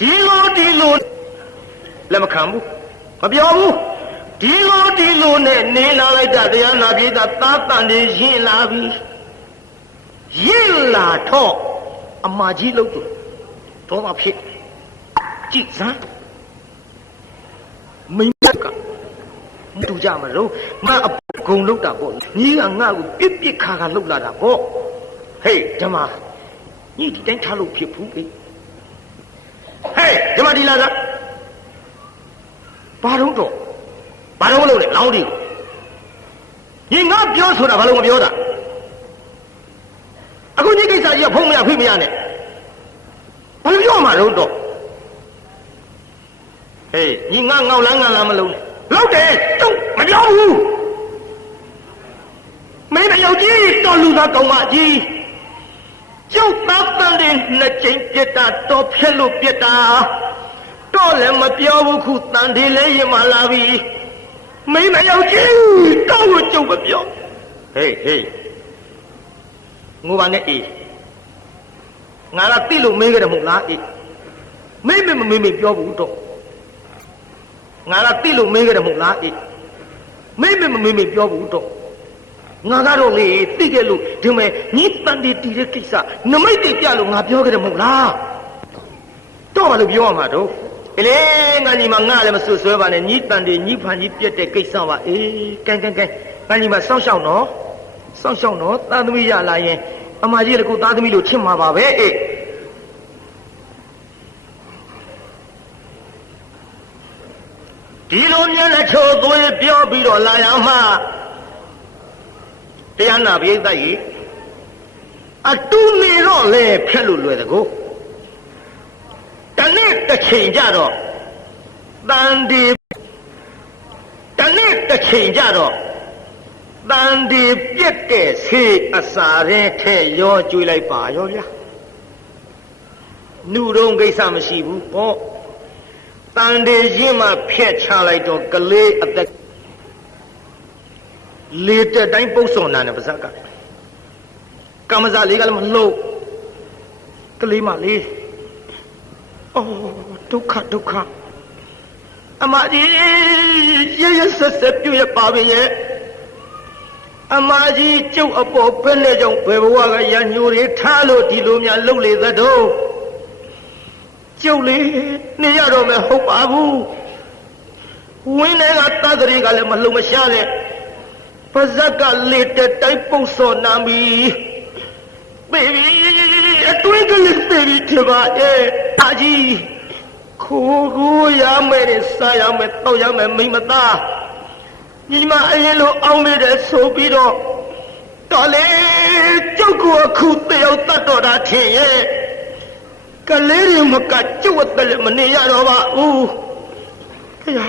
ဒီလိုလက်မခံဘူးမပြောဘူးဒီလိုနဲ့နေလာလိုက်တာတရားနာပြေးတာသားတန်တွေရင်လာပြီရင်လာတော့အမကြီးလို့တော့မဖြစ်ကြည့်စမ်းမင်းကမတူကြမလို့ငါအကုန်လောက်တာပေါ့ညီကငါ့ကိုပြစ်ခါလောက်လာတာပေါ့ဟေးဓမ္မညီဒီတိုင်းထားလို့ဖြစ်ဘူးလေဟေးဓမ္မဒီလာတာဘာလို့လို့လဲလောင်းဒီညီငါပြောဆိုတာဘာလို့မပြောတာအခုဒီကိစ္စကြီးကဖုံးမရဖိမရနဲ့ဘာလို့ပြောမှာတော့ဟေးညီငါငေါလန်းငါလားမလုံးနဲ့လောက်တယ်ကျုပ်မပြောဘူးမင်းမယောက်ကြီးတော်လူသားကောင်းမကြီးကျုပ်သားတန်တဲ့နှစ်ကျင်းပြစ်တာတော်ဖျက်လို့ပြစ်တာတော့လည်းမပြောဘူးခုတန်တယ်လည်းရင်မလာပြီမင်းမယောက်ကြီးတော့ကိုကျုပ်မပြောဟေးငိုပါနဲ့အေးငါကတိလို့မင်းကြတယ်မဟုတ်လားအေးမင်းပြောဘူးတော့ငါကတိလို့မင်းကြတယ်မဟုတ်လားအေးမင်းပြောဘူးတော့ငါကတော့လေသိခဲ့လို့ဒီမဲ့ညီတန်တီတီတဲ့ကိစ္စနမိတ်တိပြလို့ငါပြောခဲ့တယ်မဟုတ်လားတော့ဘာလို့ပြောရမှာတော့အေးလေငါညီမငါလည်းမဆွဆွဲပါနဲ့ညီတန်တီညီဖန်ကြီးပြက်တဲ့ကိစ္စပါအေးကဲငါညီမစောင့်ရှောက်နော်သားသမီးရလာရင်အမကြီးလည်းကိုသားသမီးလို့ချစ်မှာပါပဲအေးဒီလိုမျက်နှာချိုးသွေးပြောပြီးတော့လာရမှာတရားနာပိဋကကြီးအတူနေတော့လေဖြက်လို့လွယ်တကူတနေ့တစ်ချိန်ကြတော့တန်ဒီတနေ့တစ်ချိန်ကြတော့တန်ဒီပြက်တဲ့ဆေးအစာရင်ထဲရောကျွေးလိုက်ပါရောဗျာနှုတ်တော့ကိစ္စမရှိဘူးပေါ့တန်ဒီရင်မှဖြက်ချလိုက်တော့ကလေးအသက်လေတဲ့တိုင်းပုတ်စော်နာနဲ့ပါဇက်ကကမ္မဇာလေးကလည်းမလှုပ်ကလေးမလေးအော်ဒုက္ခအမကြီးရဆက်ပြည့်ရပါပဲရဲ့အမကြီးကျုပ်အပေါ်ဖက်နဲ့ကြောင့်ဘယ်ဘဝကရညိုတွေထားလို့ဒီလိုများလှုပ်လေသတော့ကျုပ်လေးနေရတော့မယ်ဟုတ်ပါဘူးဝင်းထဲကတသရီကလည်းမလှုပ်မရှားနဲ့ပါဇက်ကလေတဲ့တိုင်းပုတ်စော်နာပြီဘေဘီအတွင်းကလေးဘေဘီထပါရဲ့အာကြီးခိုးရမယ်စားရမယ်တောက်ရမယ်မိမသားညီမအရင်လိုအောင်နေတယ်ဆိုပြီးတော့တော်လေကျုပ်ကိုအခုတယောက်တတ်တော်တာထင်ရဲ့ကလေးတွေမကကျုပ်အသက်လည်းမနေရတော့ပါဘူးဖေရ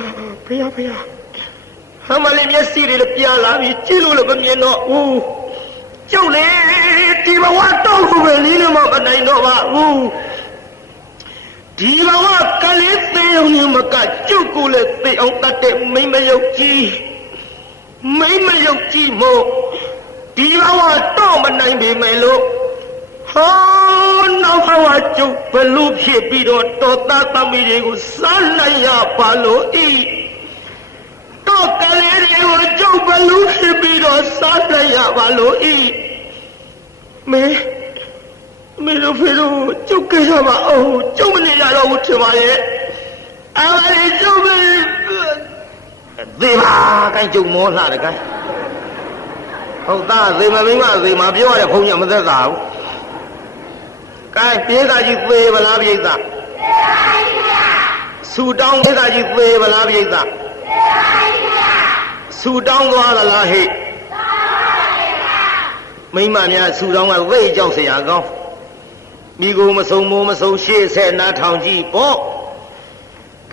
ဟမလေးမျက်စိတွေပြလာပြီးကြည့်လို့လည်းမမြင်တော့ဘူးကျုပ်လေဒီဘဝတော့ကိုပဲလေးလည်းမနိုင်တော့ပါဘူးဒီဘဝကလေးသေအောင်မကကျုပ်ကိုလည်းသေအောင်တတ်တဲ့မိမယုတ်ကြီးမို့ဒီဘဝတော့မနိုင်ပေမဲ့လို့ဟောနောက်ဘဝကျုပ်ဘလို့ဖြစ်ပြီးတော့တော်သားသမီးတွေကိုစားနိုင်ရပါလို့ဤတော့ကလေးတွေကိုကျုပ်ဘလို့ဖြစ်ပြီးတော့စားနိုင်ရပါလို့ဤမေတို့ဖေတို့ကျုပ်ကြရပါအောင်ကျုပ်မနေရတော့ဘူးထင်ပါရဲ့အားရကျုပ်ပဲသေပါကိုင်းကျုပ်မောလှတယ်ကိုင်းဟုတ်သားသေမမင်းမသေမပြောရတဲ့ဘုန်းကြီးမသက်သာဘူးက ကဲပြေးသားကြီးသေဗလားပြိဿဆူတောင်းပြေးသားကြီးသေဗလားပြိဿဆူတောင်းသွားလားဟဲ့မိမများဆူတောင်းကဝိတ်ကြောက်เสียကောင်းမိကိုမဆုံမိုးမဆုံရှေ့ဆက်နားထောင်ကြည့်ပေါ့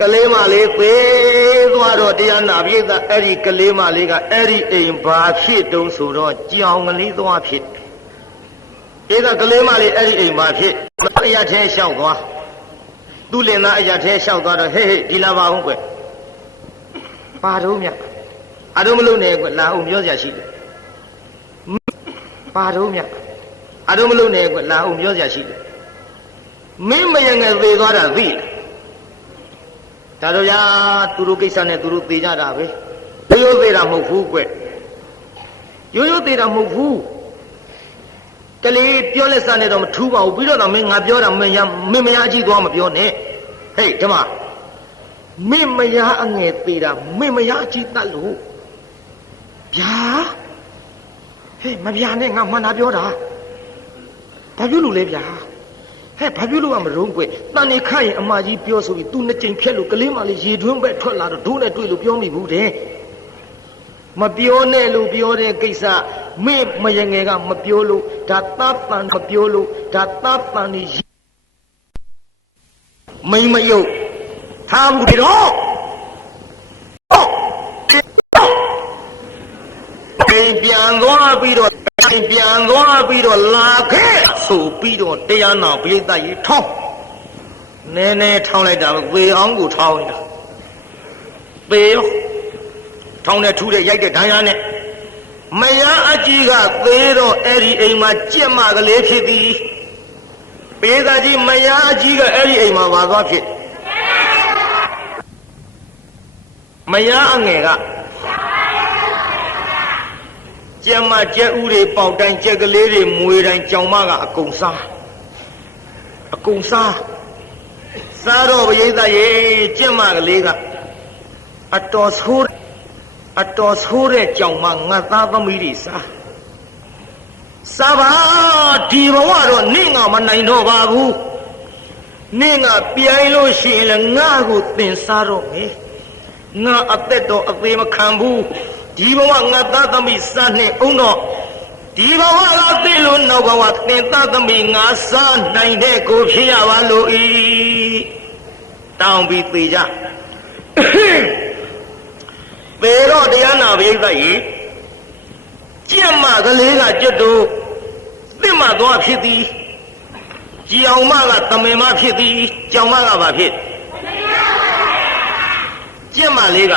ကလေးမလေးသေးသွားတော့တရားနာပြိဿအဲ့ဒီကလေးမလေးကအဲ့ဒီအိမ်ဘာဖြစ်တုံးဆိုတော့ကြောင်ကလေးသွားဖြစ်ဧကကလေးမလေးအဲ့ဒီအိမ်ဘာဖြစ်အရာထဲလျှောက်သွားသူ့လင်သားအရာထဲလျှောက်သွားတော့ဟေးဒီလာပါဦးကွပါတော့မြအတော့မလုံးနဲ့ကွလာအောင်ပြောစရာရှိတယ်ပါတော့မြအတော့မလုံးနဲ့ကွလာအောင်ပြောစရာရှိတယ်မင်းမယငယ်သေးသွားတာသိဒါတော့ရာသူတို့ကိစ္စနဲ့သူတို့သေးကြတာပဲရိုးရိုးသေးတာမဟုတ်ဘူးကွရိုးရိုးသေးတာမဟုတ်ဘူးကလေးပြောလက်စနဲ့တော့မထူးပါဘူးပြီးတော့မင်းငါပြောတာမင်းမရအကြည့်သွားမပြောနဲ့ဟေးဓမ္မမင်းမရအငယ်သေးတာမင်းမရအကြည့်တတ်လို့ဗျာဟေးမဗျာနဲ့ငါမှန်တာပြောတာဘာပြောလို့လဲဗျာဟဲ့ဘာပြောလို့ကမရုံးကွတန်နေခတ်ရင်အမကြီးပြောဆိုပြီး तू နှစ်ကြိမ်ဖြက်လို့ကလေးမလေးရေတွင်းပဲထွက်လာတော့ဒိုးနဲ့တွေ့လို့ပြောမိဘူးတဲ့မပြောနဲ့လို့ပြောတဲ့ကိစ္စမေ့မရငယ်ကမပြောလို့ဒါသတ်ပန်မပြောလို့ဒါသတ်ပန်နေမိမယုတ်ထားမှုတွေတော့ပြန်သွားပြီးတော့လာခဲ့ဆိုပြီးတော့တရားနာပိဋကကြီးထောင်းနည်းနည်းထောင်းလိုက်တာသေအောင်ကိုထောင်းနေတာသေရောထောင်းတဲ့ထူးတဲ့ရိုက်တဲ့ဒဏ်ရာနဲ့မယားအကြီးကသေတော့အဲ့ဒီအိမ်မှာကြက်မကလေးဖြစ်သည်ပိဋကကြီးမယားအကြီးကအဲ့ဒီအိမ်မှာပါသွားဖြစ်မယားအငယ်ကကျမကျက်ဥတွေပေါက်တိုင်းကျက်ကလေးတွေမွေတိုင်းကြောင်မကအကုန်စားစားတော့ပရိသတ်ရေကျက်မကလေးကအတော်ဆိုးတဲ့ကြောင်မငတ်သားသမီးတွေစားပါဒီဘဝတော့နင့်ငါမနိုင်တော့ပါဘူးနင့်ငါပြိုင်လို့ရှိရင်လည်းငါ့ကိုသင်စားတော့မယ်ငါအသက်တော့အသေးမခံဘူးဒီဘဝငါသားသမီးစားနှင့်အောင်တော့ဒီဘဝကသိလို့နောက်ဘဝသင်သားသမီးငါစားနိုင်တဲ့ကိုဖြစ်ရပါလို့ဤတောင်းပြီးသေးကြပေတော့တရားနာပရိသတ်ကြီးကြက်မကလေးကကျွတ်တို့သစ်မသွားဖြစ်သည်ကြောင်မကတမင်မဖြစ်သည်ကြောင်မကဘာဖြစ်ကြက်မလေးက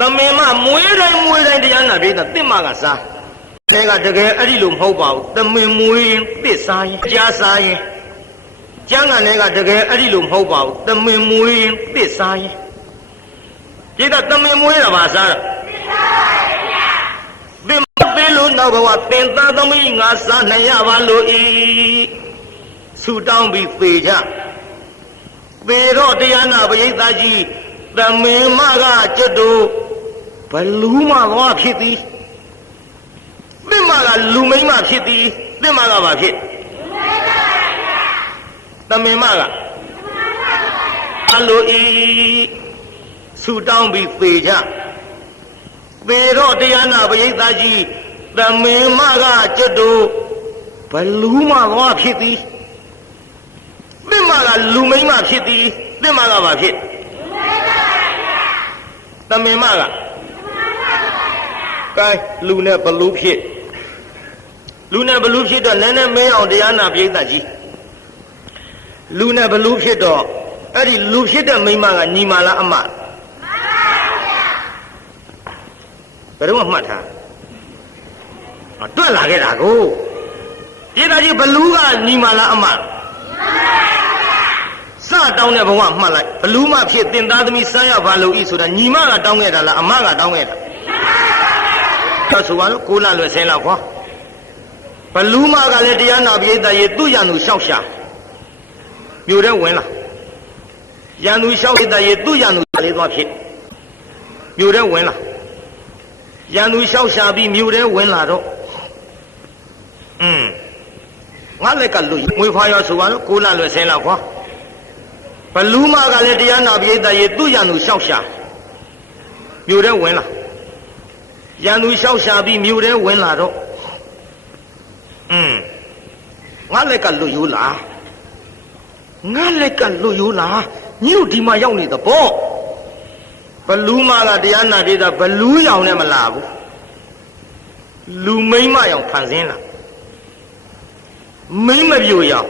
တမင်မမွေးတိုင်းတရားနာပြေးတာတစ်မကစားခဲကတကယ်အဲ့ဒီလိုမဟုတ်ပါဘူးတမင်မွေးရင်တစ်စားရင်ကြားစားရင်ကျန်းကန်တွေကတကယ်အဲ့ဒီလိုမဟုတ်ပါဘူးတမင်မွေးရင်တစ်စားရင်ပြေးတာတမင်မွေးတာပါစားတာသင်မသေးလို့နောက်ဘဝသင်သားသမီးငါစားနိုင်ရပါလို့ဤဆူတောင်းပြီးသေကြသေတော့တရားနာပရိသတ်ကြီးတမင်မကကျွတ်တို့ဘလူးမသွားဖြစ်သည်သင်မကလူမိန်းမဖြစ်သည်သင်မကဘာဖြစ်တမင်မကအလိုဤဆူတောင်းပြီးသေကြသေတော့တရားနာပရိသတ်ကြီးတမင်မကကျွတ်တို့ဘလူးမသွားဖြစ်သည်သင်မကလူမိန်းမဖြစ်သည်သင်မကဘာဖြစ်တမင်မကကဲလူနဲ့ဘလူးဖြစ်တော့နည်းနည်းမင်းအောင်တရားနာပြိဿကြီးလူနဲ့ဘလူးဖြစ်တော့အဲ့ဒီလူဖြစ်တဲ့မိန်းမကညီမလားအမဘယ်တော့မှမှတ်ထားတွက်လာခဲ့တာကိုပြိဿကြီးဘလူးကညီမလားအမစတောင်းတဲ့ဘဝမှတ်လိုက်ဘလူးမဖြစ်တင်သားသမီးစားရပါလို့ဤဆိုတာညီမကတောင်းခဲ့တာလားအမကတောင်းခဲ့တာတော့ဆိုပါတော့ကိုလလွယ်ဆင်းလောက်ခွာဘလူးမကလည်းတရားနာပိဋကရေသူ့ရန်သူလျှောက်ရှာမြို့ထဲဝင်လာရန်သူလျှောက်ပိဋကရေသူ့ရန်သူလေးသွားဖြစ်မြို့ထဲဝင်လာရန်သူလျှောက်ရှာပြီးမြို့ထဲဝင်လာတော့ ငါလက်ကလွတ်မွေးဖွားရောဆိုပါတော့ကိုလလွယ်ဆင်းလောက်ခွာဘလူးမကလည်းတရားနာပိဋကရေသူ့ရန်သူလျှောက်ရှာမြို့ထဲဝင်လာရန်သူလျှောက်ရှာပြီးမြို့ထဲဝင်လာတော့ငါလက်ကလွတ်ရိုးလားငါလက်ကလွတ်ရိုးလားညို့ဒီမှာရောက်နေသဘောဘလူးမကတရားနာပိဋကဘလူးရောင်နဲ့မလာဘူးလူမိမ့်မရောင်ဖန်ဆင်းလာမိမ့်မပြိုရောင်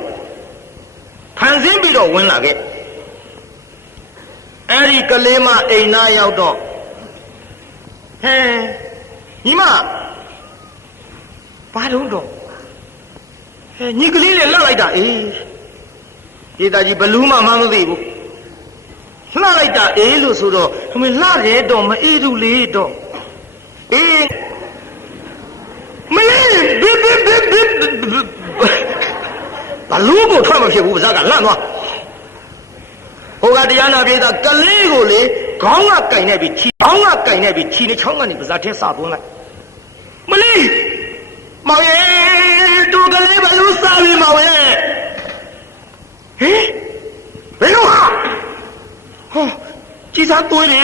ဖန်ဆင်းပြီးတော့ဝင်လာခဲ့အဲ့ဒီကလေးမအိမ်သားရောက်တော့ဟဲညီမဘာလို့တော့ဟဲညီကလေးလည်းလှလိုက်တာအေးဒေတာကြီးဘလူးမှမသိဘူးလှလိုက်တာအေးလို့ဆိုတော့အမေလှတယ်တော့မအေးဘူးလေတော့အေးမလေးဘလူးကိုထွက်မဖြစ်ဘူးပါးစပ်ကလန့်သွားဟိုကတရားနာပြေးတာကလေးကိုလေခေါင်းကကင်နေပြီခြေခေါင်းကကင်နေပြီခြေနဲ့ချောင်းကနေပါးစပ်ထဲစသွန်းလိုက်မလေးမောင်ရဲ့တူကလေးဘလူးစားပြီမောင်ရဲ့ဟေးဘယ်လိုဟာဟောကြည်စားသွေးလေ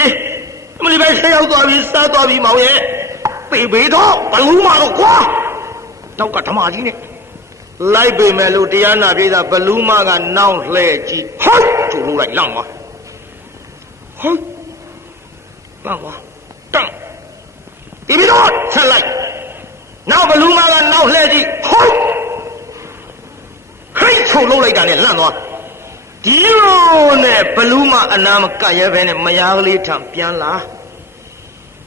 မလေးပဲဆဲရောက်သွားပြီစားသွားပြီမောင်ရဲ့ပေပေတော့ဘလူးမတော့ကွာနောက်ကဓမ္မကြီးနဲ့လိုက်ပေမဲ့လို့တရားနာပြေးတာဘလူးမကနောင်လှဲ့ကြည့်ဟိုက်ထူလို့လိုက်လောင်းသွားဟိုက်လောင်းသွားတန်းဒီပြီးတော့ဆက်လိုက်နောက်ဘလူးမကနောက်လှဲ့ကြည့်ဟိုက်ဟိုက်ထူလို့လိုက်တာနဲ့လန့်သွားဒီလိုနဲ့ဘလူးမအနာမကရဲပဲနဲ့မယားကလေးထံပြန်လာ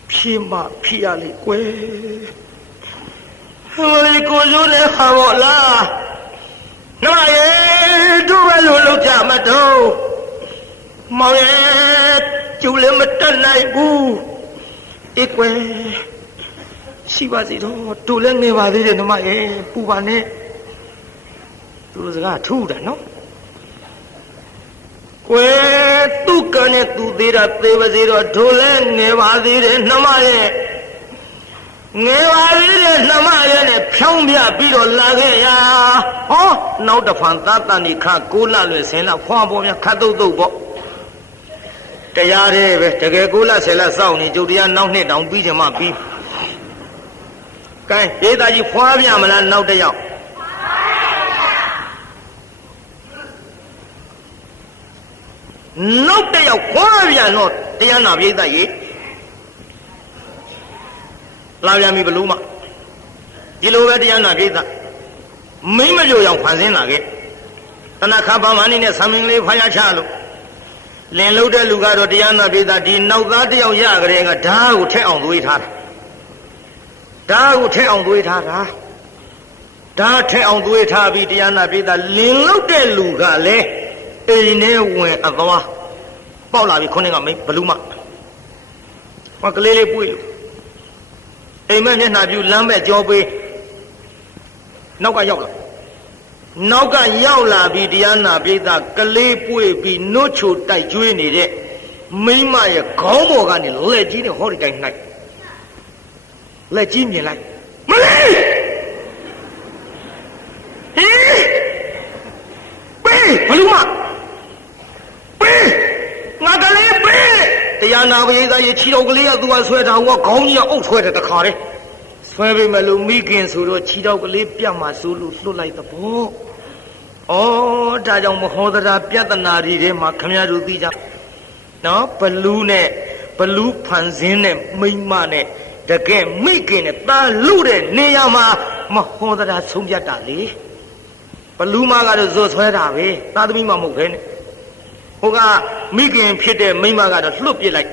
ဖြေမဖြေရလေကွယ်ဟိုလေကိုစိုးတဲ့ဟာပေါ့လားနှမရဲ့တို့ပဲလို့လုပ်ကြမတော့မောင်ရဲ့ကျူလည်းမတက်နိုင်ဘူးဧကွယ်ရှိပါစေတော့တို့လည်းနေပါသေးတယ်နှမရဲ့ပူပါနဲ့သူတို့စကားထူးတာနော်ကွယ်သူကနဲ့သူသေးတာသေးပါစေတော့တို့လည်းနေပါသေးတယ်နှမရဲ့ငယ်ပါသေးတယ်နှမရဲ့နဲ့ဖြောင်းပြပြီးတော့လာခဲ့ရဟောနောက်တစ်ဖန်သာတန်ဒီခါကိုလလွယ်ဆင်းလာဖွာပေါ်များခတ်တုတ်တုတ်ပေါ့တရားတည်းပဲတကယ်ကိုလဆယ်လစောင့်နေကျုပ်တရားနောက်နှစ်တောင်ပြီးချင်မှပြီးကဲဒေသကြီးဖွာပြမလားနောက်တစ်ယောက်နောက်တစ်ယောက်ဖွာပြန်တော့တရားနာပြိဿကြီးလာပြန်ပြီဘလို့မဒီလိုပဲတရားနာပြိဿမိမ့်မကြိုအောင်ဖန်ဆင်းလာခဲ့တဏခါဘာမဏိနဲ့ဆံမင်းလေးဖားရချလို့လင်လို့တဲ့လူကတော့တရားနာပြိဿဒီနောက်သားတယောက်ရကြတဲ့ကဓာတ်ကိုထက်အောင်သွေးထားတာဓာတ်ကိုထက်အောင်သွေးထားတာဓာတ်ထက်အောင်သွေးထားပြီးတရားနာပြိဿလင်လို့တဲ့လူကလည်းအိမ်ထဲဝင်အသွားပေါက်လာပြီခုနှစ်ကမိဘလူးမဟောကလေးလေးပွေးလို့အိမ်မက်မျက်နှာပြူလမ်းမဲ့ကြောပေးနောက်ကရောက်လာပြီးတရားနာပိဋကကလေးပွေပြီးနှုတ်ချိုတိုက်ကျွေးနေတဲ့မိမရဲ့ခေါင်းပေါ်ကနေလက်ကြီးနဲ့ဟောဒီတိုင်းနိုင်လက်ကြီးမြင်လိုက်မလေးဟေးပေးဘလူးမပေးငါကလေးပေးတရားနာပိဋကရဲ့ခြေတော်ကလေးကသူကဆွဲတာဟိုကခေါင်းကြီးကအုပ်ဆွဲတယ်တခါတည်းဆွဲပေးမလို့မိခင်ဆိုတော့ခြေတော်ကလေးပြတ်မှဆိုလို့လွတ်လိုက်တဲ့ဘောဩဒါကြောင့်မဟောသရာပြဿနာတွေထဲမှာခမရတို့သိကြနော်ဘလူးနဲ့ဘလူးဖန်ဆင်းတဲ့မိမနဲ့တကယ်မိခင်နဲ့တာလူတဲ့နေရာမှာမဟောသရာဆုံးဖြတ်တာလေဘလူးမကတော့ဇော်ဆွဲတာပဲသာသမီမမဟုတ်ခဲနဲ့ဟိုကမိခင်ဖြစ်တဲ့မိမကတော့လှုပ်ပြစ်လိုက်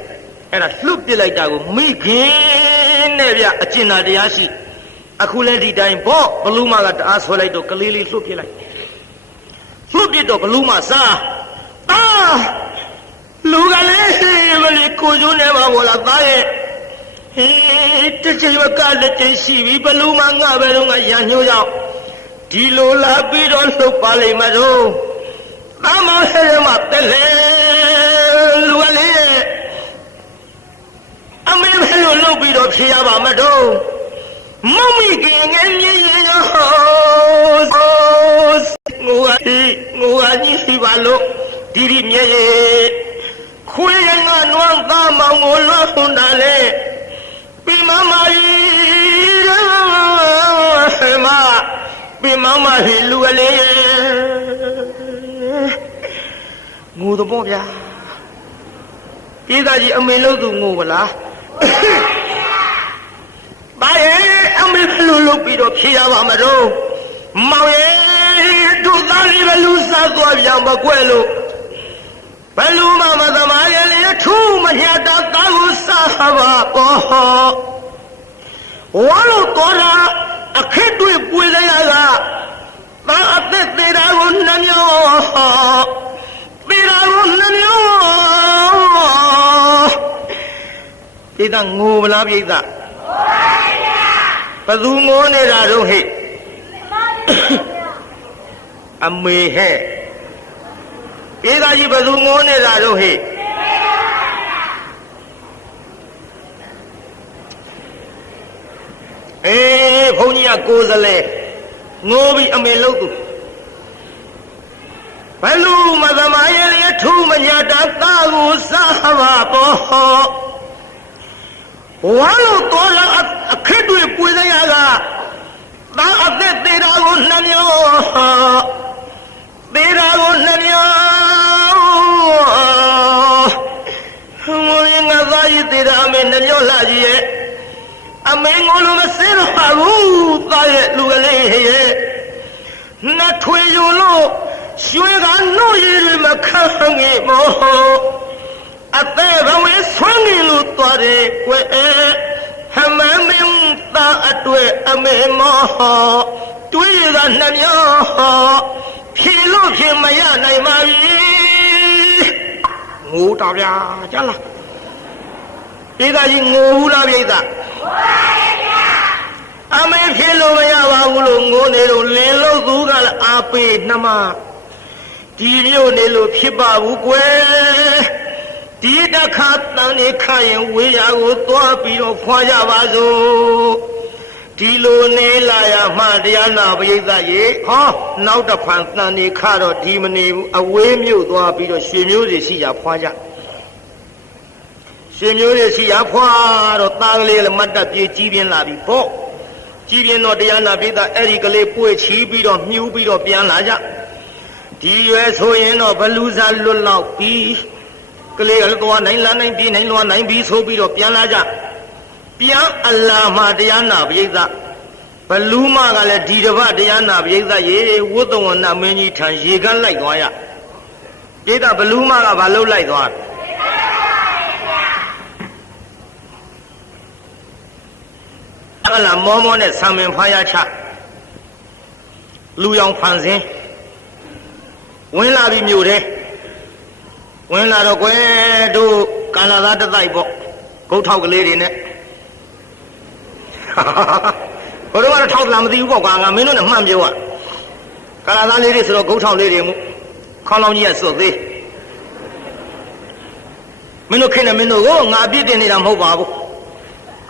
အဲ့ဒါလှုပ်ပြစ်လိုက်တာကိုမိခင်နဲ့ဗျအကျဉ်းတရားရှိအခုလဲဒီတိုင်းပေါ့ဘလူးမကတအားဆွဲလိုက်တော့ကလေးလေးလှုပ်ပြစ်လိုက်လှုပ်ပြစ်တော့ဘလူးမစားလူကလေးမလေးကိုကျိုးနေပါဘောလားသားရဲ့ဟေးတစ်ချိန်ကလက်ချင်းရှိပြီဘလူးမငါပဲတော့ငါရန်ညှိုးရောက်ဒီလိုလာပြီးတော့လှုပ်ပါလိမ့်မလို့အမောဟဲမှာတက်လေလူကလေးအမေဘယ်လိုလုပ်ပြီးတော့ဖြေရပါမတော့ Mommy king and you know, did Queen and one Mamma be Mamma, be Mamma, move the boy. Is that a melo to move? By a look bit of Chiamaro, Maui, do not even lose that boy, Yamaguelo. Paluma, the Maya, two Mahada, Sahava, one of Tora, a kid with Puella, but that I wouldn't know. Tidak ngô la biết that. But du ngô này là đâu hết. Âm mê hết. Biết cái gì but du ngô này là đâu hết. Ê, phong nhia cô ra lệ. Ngô bị âm mê lâu tụ. Palu madamaya thu manyata tagu sahava po. Walu tola akhidwe puidayaga. Da apne tera gunanyo. Tera gunanyo. Mui ngazai tera ame nanyo lajiye. Ame ngolu masero haru taye lugale heye. Na thwe yolo. Suega no yiri makhangi mo ate bawe swangi lu tore kwe hamamim ta atwe ame mo tuiga nanyo philu phimaya nai ma yi ngu ta bya cha la ega yi ngu la bya da ame philu maya ba bu lo ngo ne lo lin lo du ga la ape namaဒီမျိုးနေလို့ဖြစ်ပါဘူးကွယ်ဒီတခါတန်နေခရင်ဝေးရာကိုသွားပြီးတော့ဖွာကြပါစို့ဒီလိုနေလာရမှတရားနာပရိသတ်ရေဟောနောက်တစ်ဖန်တန်နေခတော့ဒီမနေဘူးအဝေးမြို့သွားပြီးတော့ရွှေမျိုးတွေရှိကြဖွာကြရွှေမျိုးတွေရှိကြဖွာတော့သားကလေးလည်းမတ်တက်ပြေးကြီးပြင်းလာပြီပေါ့ကြီးပြင်းတော့တရားနာပရိသတ်အဲ့ဒီကလေးပွေချီးပြီးတော့မြူးပြီးတော့ပြန်လာကြဒီရွယ်ဆိုရင်တော့ဘလူစားလွတ်လောက်ပြီးကလေးကလည်းသွားနိုင်လာနိုင်ပြီးနိုင်လွားနိုင်ပြီးဆိုပြီးတော့ပြန်လာကြပြန်အလာမှတရားနာပရိသတ်ဘလူမကလည်းဒီတစ်ပတ်တရားနာပရိသတ်ရေဝတ်တော်နာမင်းကြီးထံရေကန်းလိုက်သွားရပရိသတ်ဘလူမကဘာလုပ်လိုက်သွားအလာမောမောနဲ့ဆံမင်ဖားရချလူရောင်ဖန်ဆင်းဝင်လာပြီမြို့ထဲဝင်လာတော့ကွယ်တို့ကာလာသားတတိုက်ပေါ့ဂုတ်ထောက်ကလေးတွေနဲ့ဘယ်တော့မှထောက်လာမသိဘူးပေါ့ကွာငါမင်းတို့နဲ့မှန်ပြောอ่ะကာလာသားလေးတွေဆိုတော့ဂုတ်ထောက်လေးတွေမှုခေါင်းလောင်းကြီးကစွတ်သေးမင်းတို့ခင်နဲ့မင်းတို့ကိုငါအပြစ်တင်နေတာမဟုတ်ပါဘူး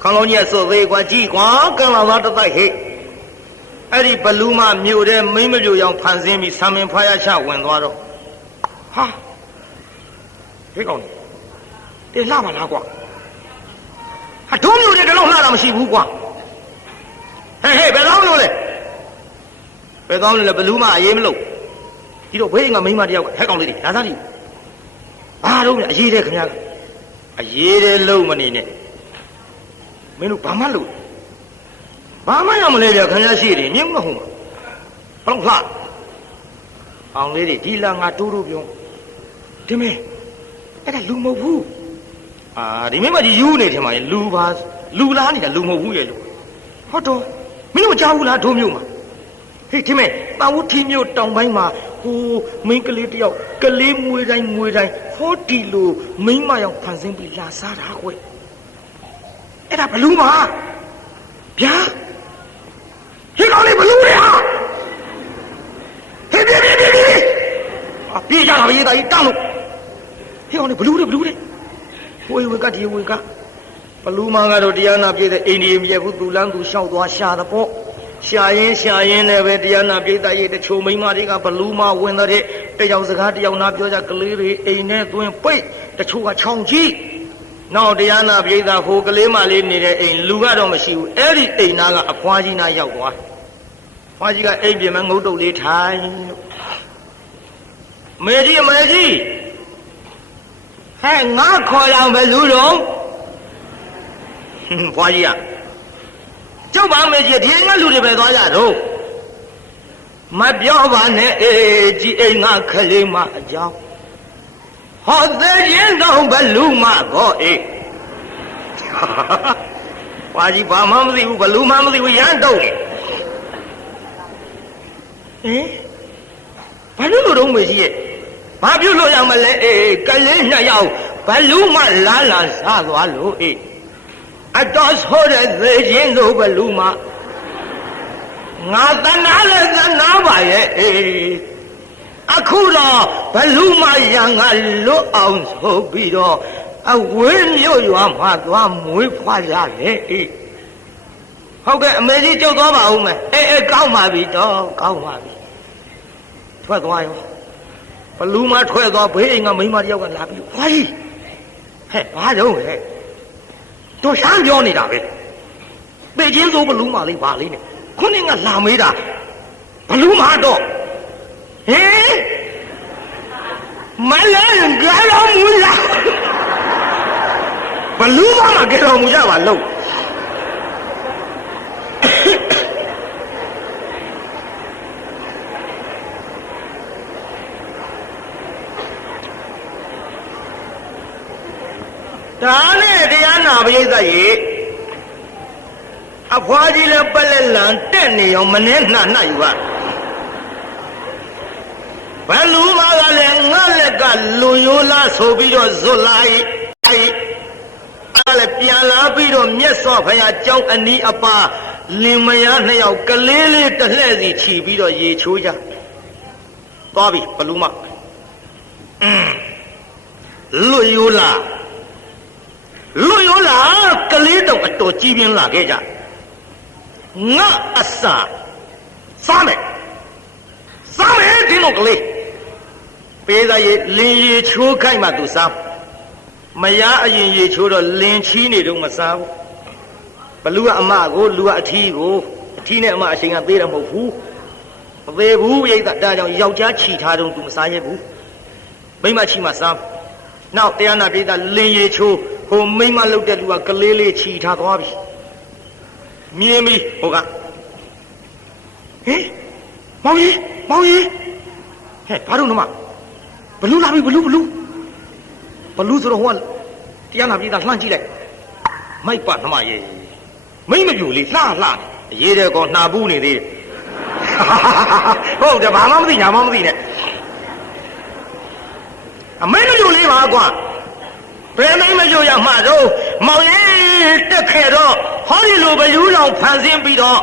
ခေါင်းလောင်းကြီးကစွတ်သေးကွာကြည့်ကွာကာလာသားတတိုက်ဟဲ့အဲ့ဒီဘလူးမမြို့တဲ့မိမ့်မပြိုရောင်ဖန်ဆင်းပြီးဆံမင်ဖားရချဝင်သွားတော့ဟာဟေးကောင်းတယ်လှပါလားကွာဟာဒုံးမြို့တဲ့တလုံးလှတာမရှိဘူးကွာဟဲ့ဘယ်ကောင်းလို့လဲဘယ်ကောင်းလို့လဲဘလူးမအရေးမလို့ဒီတော့ဘေးကမိန်းမတယောက်ကဟဲ့ကောင်းလေးလာစားကြည့်ဘာတော့လဲအရေးတဲ့ခင်ဗျာအရေးတဲ့လုံးမနေနဲ့မင်းတို့ဘာမှလို့ဘာမှရမလဲဗျာခင်ဗျားရှိတယ်မြင်မဟုတ်မှာဘလုံးလှအောင်လေးတွေဒီလာငါတိုးတိုးပြောဒီမင်းအဲ့ဒါလူမဟုတ်ဘူးဒီမင်းမကြီးယူနေတယ်မှာလူပါလူလားနေတာလူမဟုတ်ဘူးရဲ့လို့ဟုတ်တော့မင်းတို့ကြားဘူးလားဒိုးမျိုးမှာဟေးဒီမင်းပါဝထီမျိုးတောင်ပိုင်းမှာဟိုမင်းကလေးတယောက်ကလေးမွေးတိုင်းဟောဒီလိုမိန်းမရောက်ဖန်ဆင်းပြီးလာစားတာကွအဲ့ဒါဘလူးမှာဗျာဟေးကောင်းလေးဘလူးတွေဟာဟေးပြေးကြတာပဲရေးတာကြီးတောင်းလို့ဟေးကောင်းလေးဘလူးတွေဟိုဝေကဒီဝေက ဘလူးမကတော့တရားနာပြည့်တဲ့အိန္ဒိယမြေဘူးသူလန်းသူလျှောက်သွားရှာတဲ့ပေါ့ရှာရင်လည်းပဲတရားနာပြည့်တဲ့တချို့မိန်းမတွေကဘလူးမဝင်တဲ့တယောက်စကားတယောက်နာပြောကြကလေးတွေအိမ်နဲ့သွင်းပိတ်တချို့ကချောင်းကြီးနောက်တရားနာပြည့်တဲ့ဟိုကလေးမလေးနေတဲ့အိမ်လူကတော့မရှိဘူးအဲ့ဒီအိမ်သားကအဖွားကြီးနာရောက်သွားဖွားကြီးကအိမ်ပြင်မှာငုတ်တုတ်လေးထိုင်မေကြီးဟဲ့ငါခေါ်လောင်ပဲလူတော့ဖွားကြီးကကျုပ်ပါမေကြီးဒီငါလူတွေပဲသွားကြတော့မပြောပါနဲ့အေးဒီအိမ်ငါခလေးမအကြောင်းဟောသေးရင်တော့ဘလူးမကောအေးဖွားကြီးဘာမှမသိဘူးဘလူးမမသိဘူးရမ်းတော့ဘာလို့လို့တော့မေကြီးရဲ့ဘာပြုလို့ရမလဲအေးကလေးနှစ်ယောက်ဘလူးမလာစားသွားလို့အေးအတော်ဆိုတဲ့သေခြင်းတို့ဘလူးမငါတနာလဲတနာပါရဲ့အေးအခုတော့ဘလူးမရံကလွတ်အောင်ဆိုပြီးတော့အဝင်းမြို့ရွာမှာသွားမွေးဖွားရတယ်အေးဟုတ်ကဲ့အမေကြီးကြုတ်သွားပါဦးမယ်အေးကောင်းပါပြီတော့ကောင်းပါပြီထွက်သွားရောဘလူးမထွက်သွားဘေးအိမ်ကမိန်းမတယောက်ကလာပြီးခွာကြီးဟဲ့ဘာတော့ဟဲ့တို့ရှမ်းပြောနေတာပဲပေချင်းစိုးဘလူးမလေးပါလေးနဲ့ခုနကလာမေးတာဘလူးမတော့ဟင်မလဲကြတော်မူလားဘလူးမမကြတော်မူကြပါလို့ဒါနဲ့တရားနာပရိသတ်ရေအဖွားကြီးလည်းပလက်လန်တက်နေအောင်မနဲ့နှနှယူပါဘလူးမကလည်းငါလက်ကလူရိုးလားဆိုပြီးတော့ဇွတ်လိုက်အဲ့လည်းပြန်လာပြီးတော့မြတ်စွာဘုရားကြောင်းအနီးအပါလင်မယားနှစ်ယောက်ကလေးလေးတလှဲ့စီခြီးပြီးတော့ရေချိုးကြသွားပြီဘလူးမလူရိုးလားကလေးတော့အတော်ကြီးပြင်းလာခဲ့ကြငါအစာစားမယ်ဒီလိုကလေးပေးသားရေလင်းရေချိုးခိုက်မှသူစားမရအရင်ရေချိုးတော့လင်းချီးနေတော့မစားဘူးဘလူကအမကိုလူကအထီးနဲ့အမအချိန်ကသေးတယ်မဟုတ်ဘူးမသေးဘူးရိတ်ဒါကြောင့်ယောက်ျားချီထားတော့သူမစားရဘူးမိန်းမချီမှစားနောက်တရားနာပြည်သားလင်းရေချိုးဟိုမိန်းမလုတ်တဲ့လူကကလေးလေးချီထားသွားပြီမြင်ပြီဟိုကဟင်မောင်ကြီးဟဲ့ဘာလို့နမဘလူးလာပြီဘလူးဆိုတော့ဟိုကတရားနာပြည်သားလှမ်းကြည့်လိုက်မိုက်ပါနမရေမိမ့်မပြူလေးလှအရေးတဲ့ကောနှာပူးနေသေးတယ်ဟုတ်တယ်ဘာမှမသိညာမှမသိနဲ့အမိမ့်မပြူလေးပါကွာဘယ်မိမ့်မပြူရမှာတော့မောင်လေးတက်ခဲ့တော့ဟောဒီလိုဘလူးတော်ဖန်ဆင်းပြီးတော့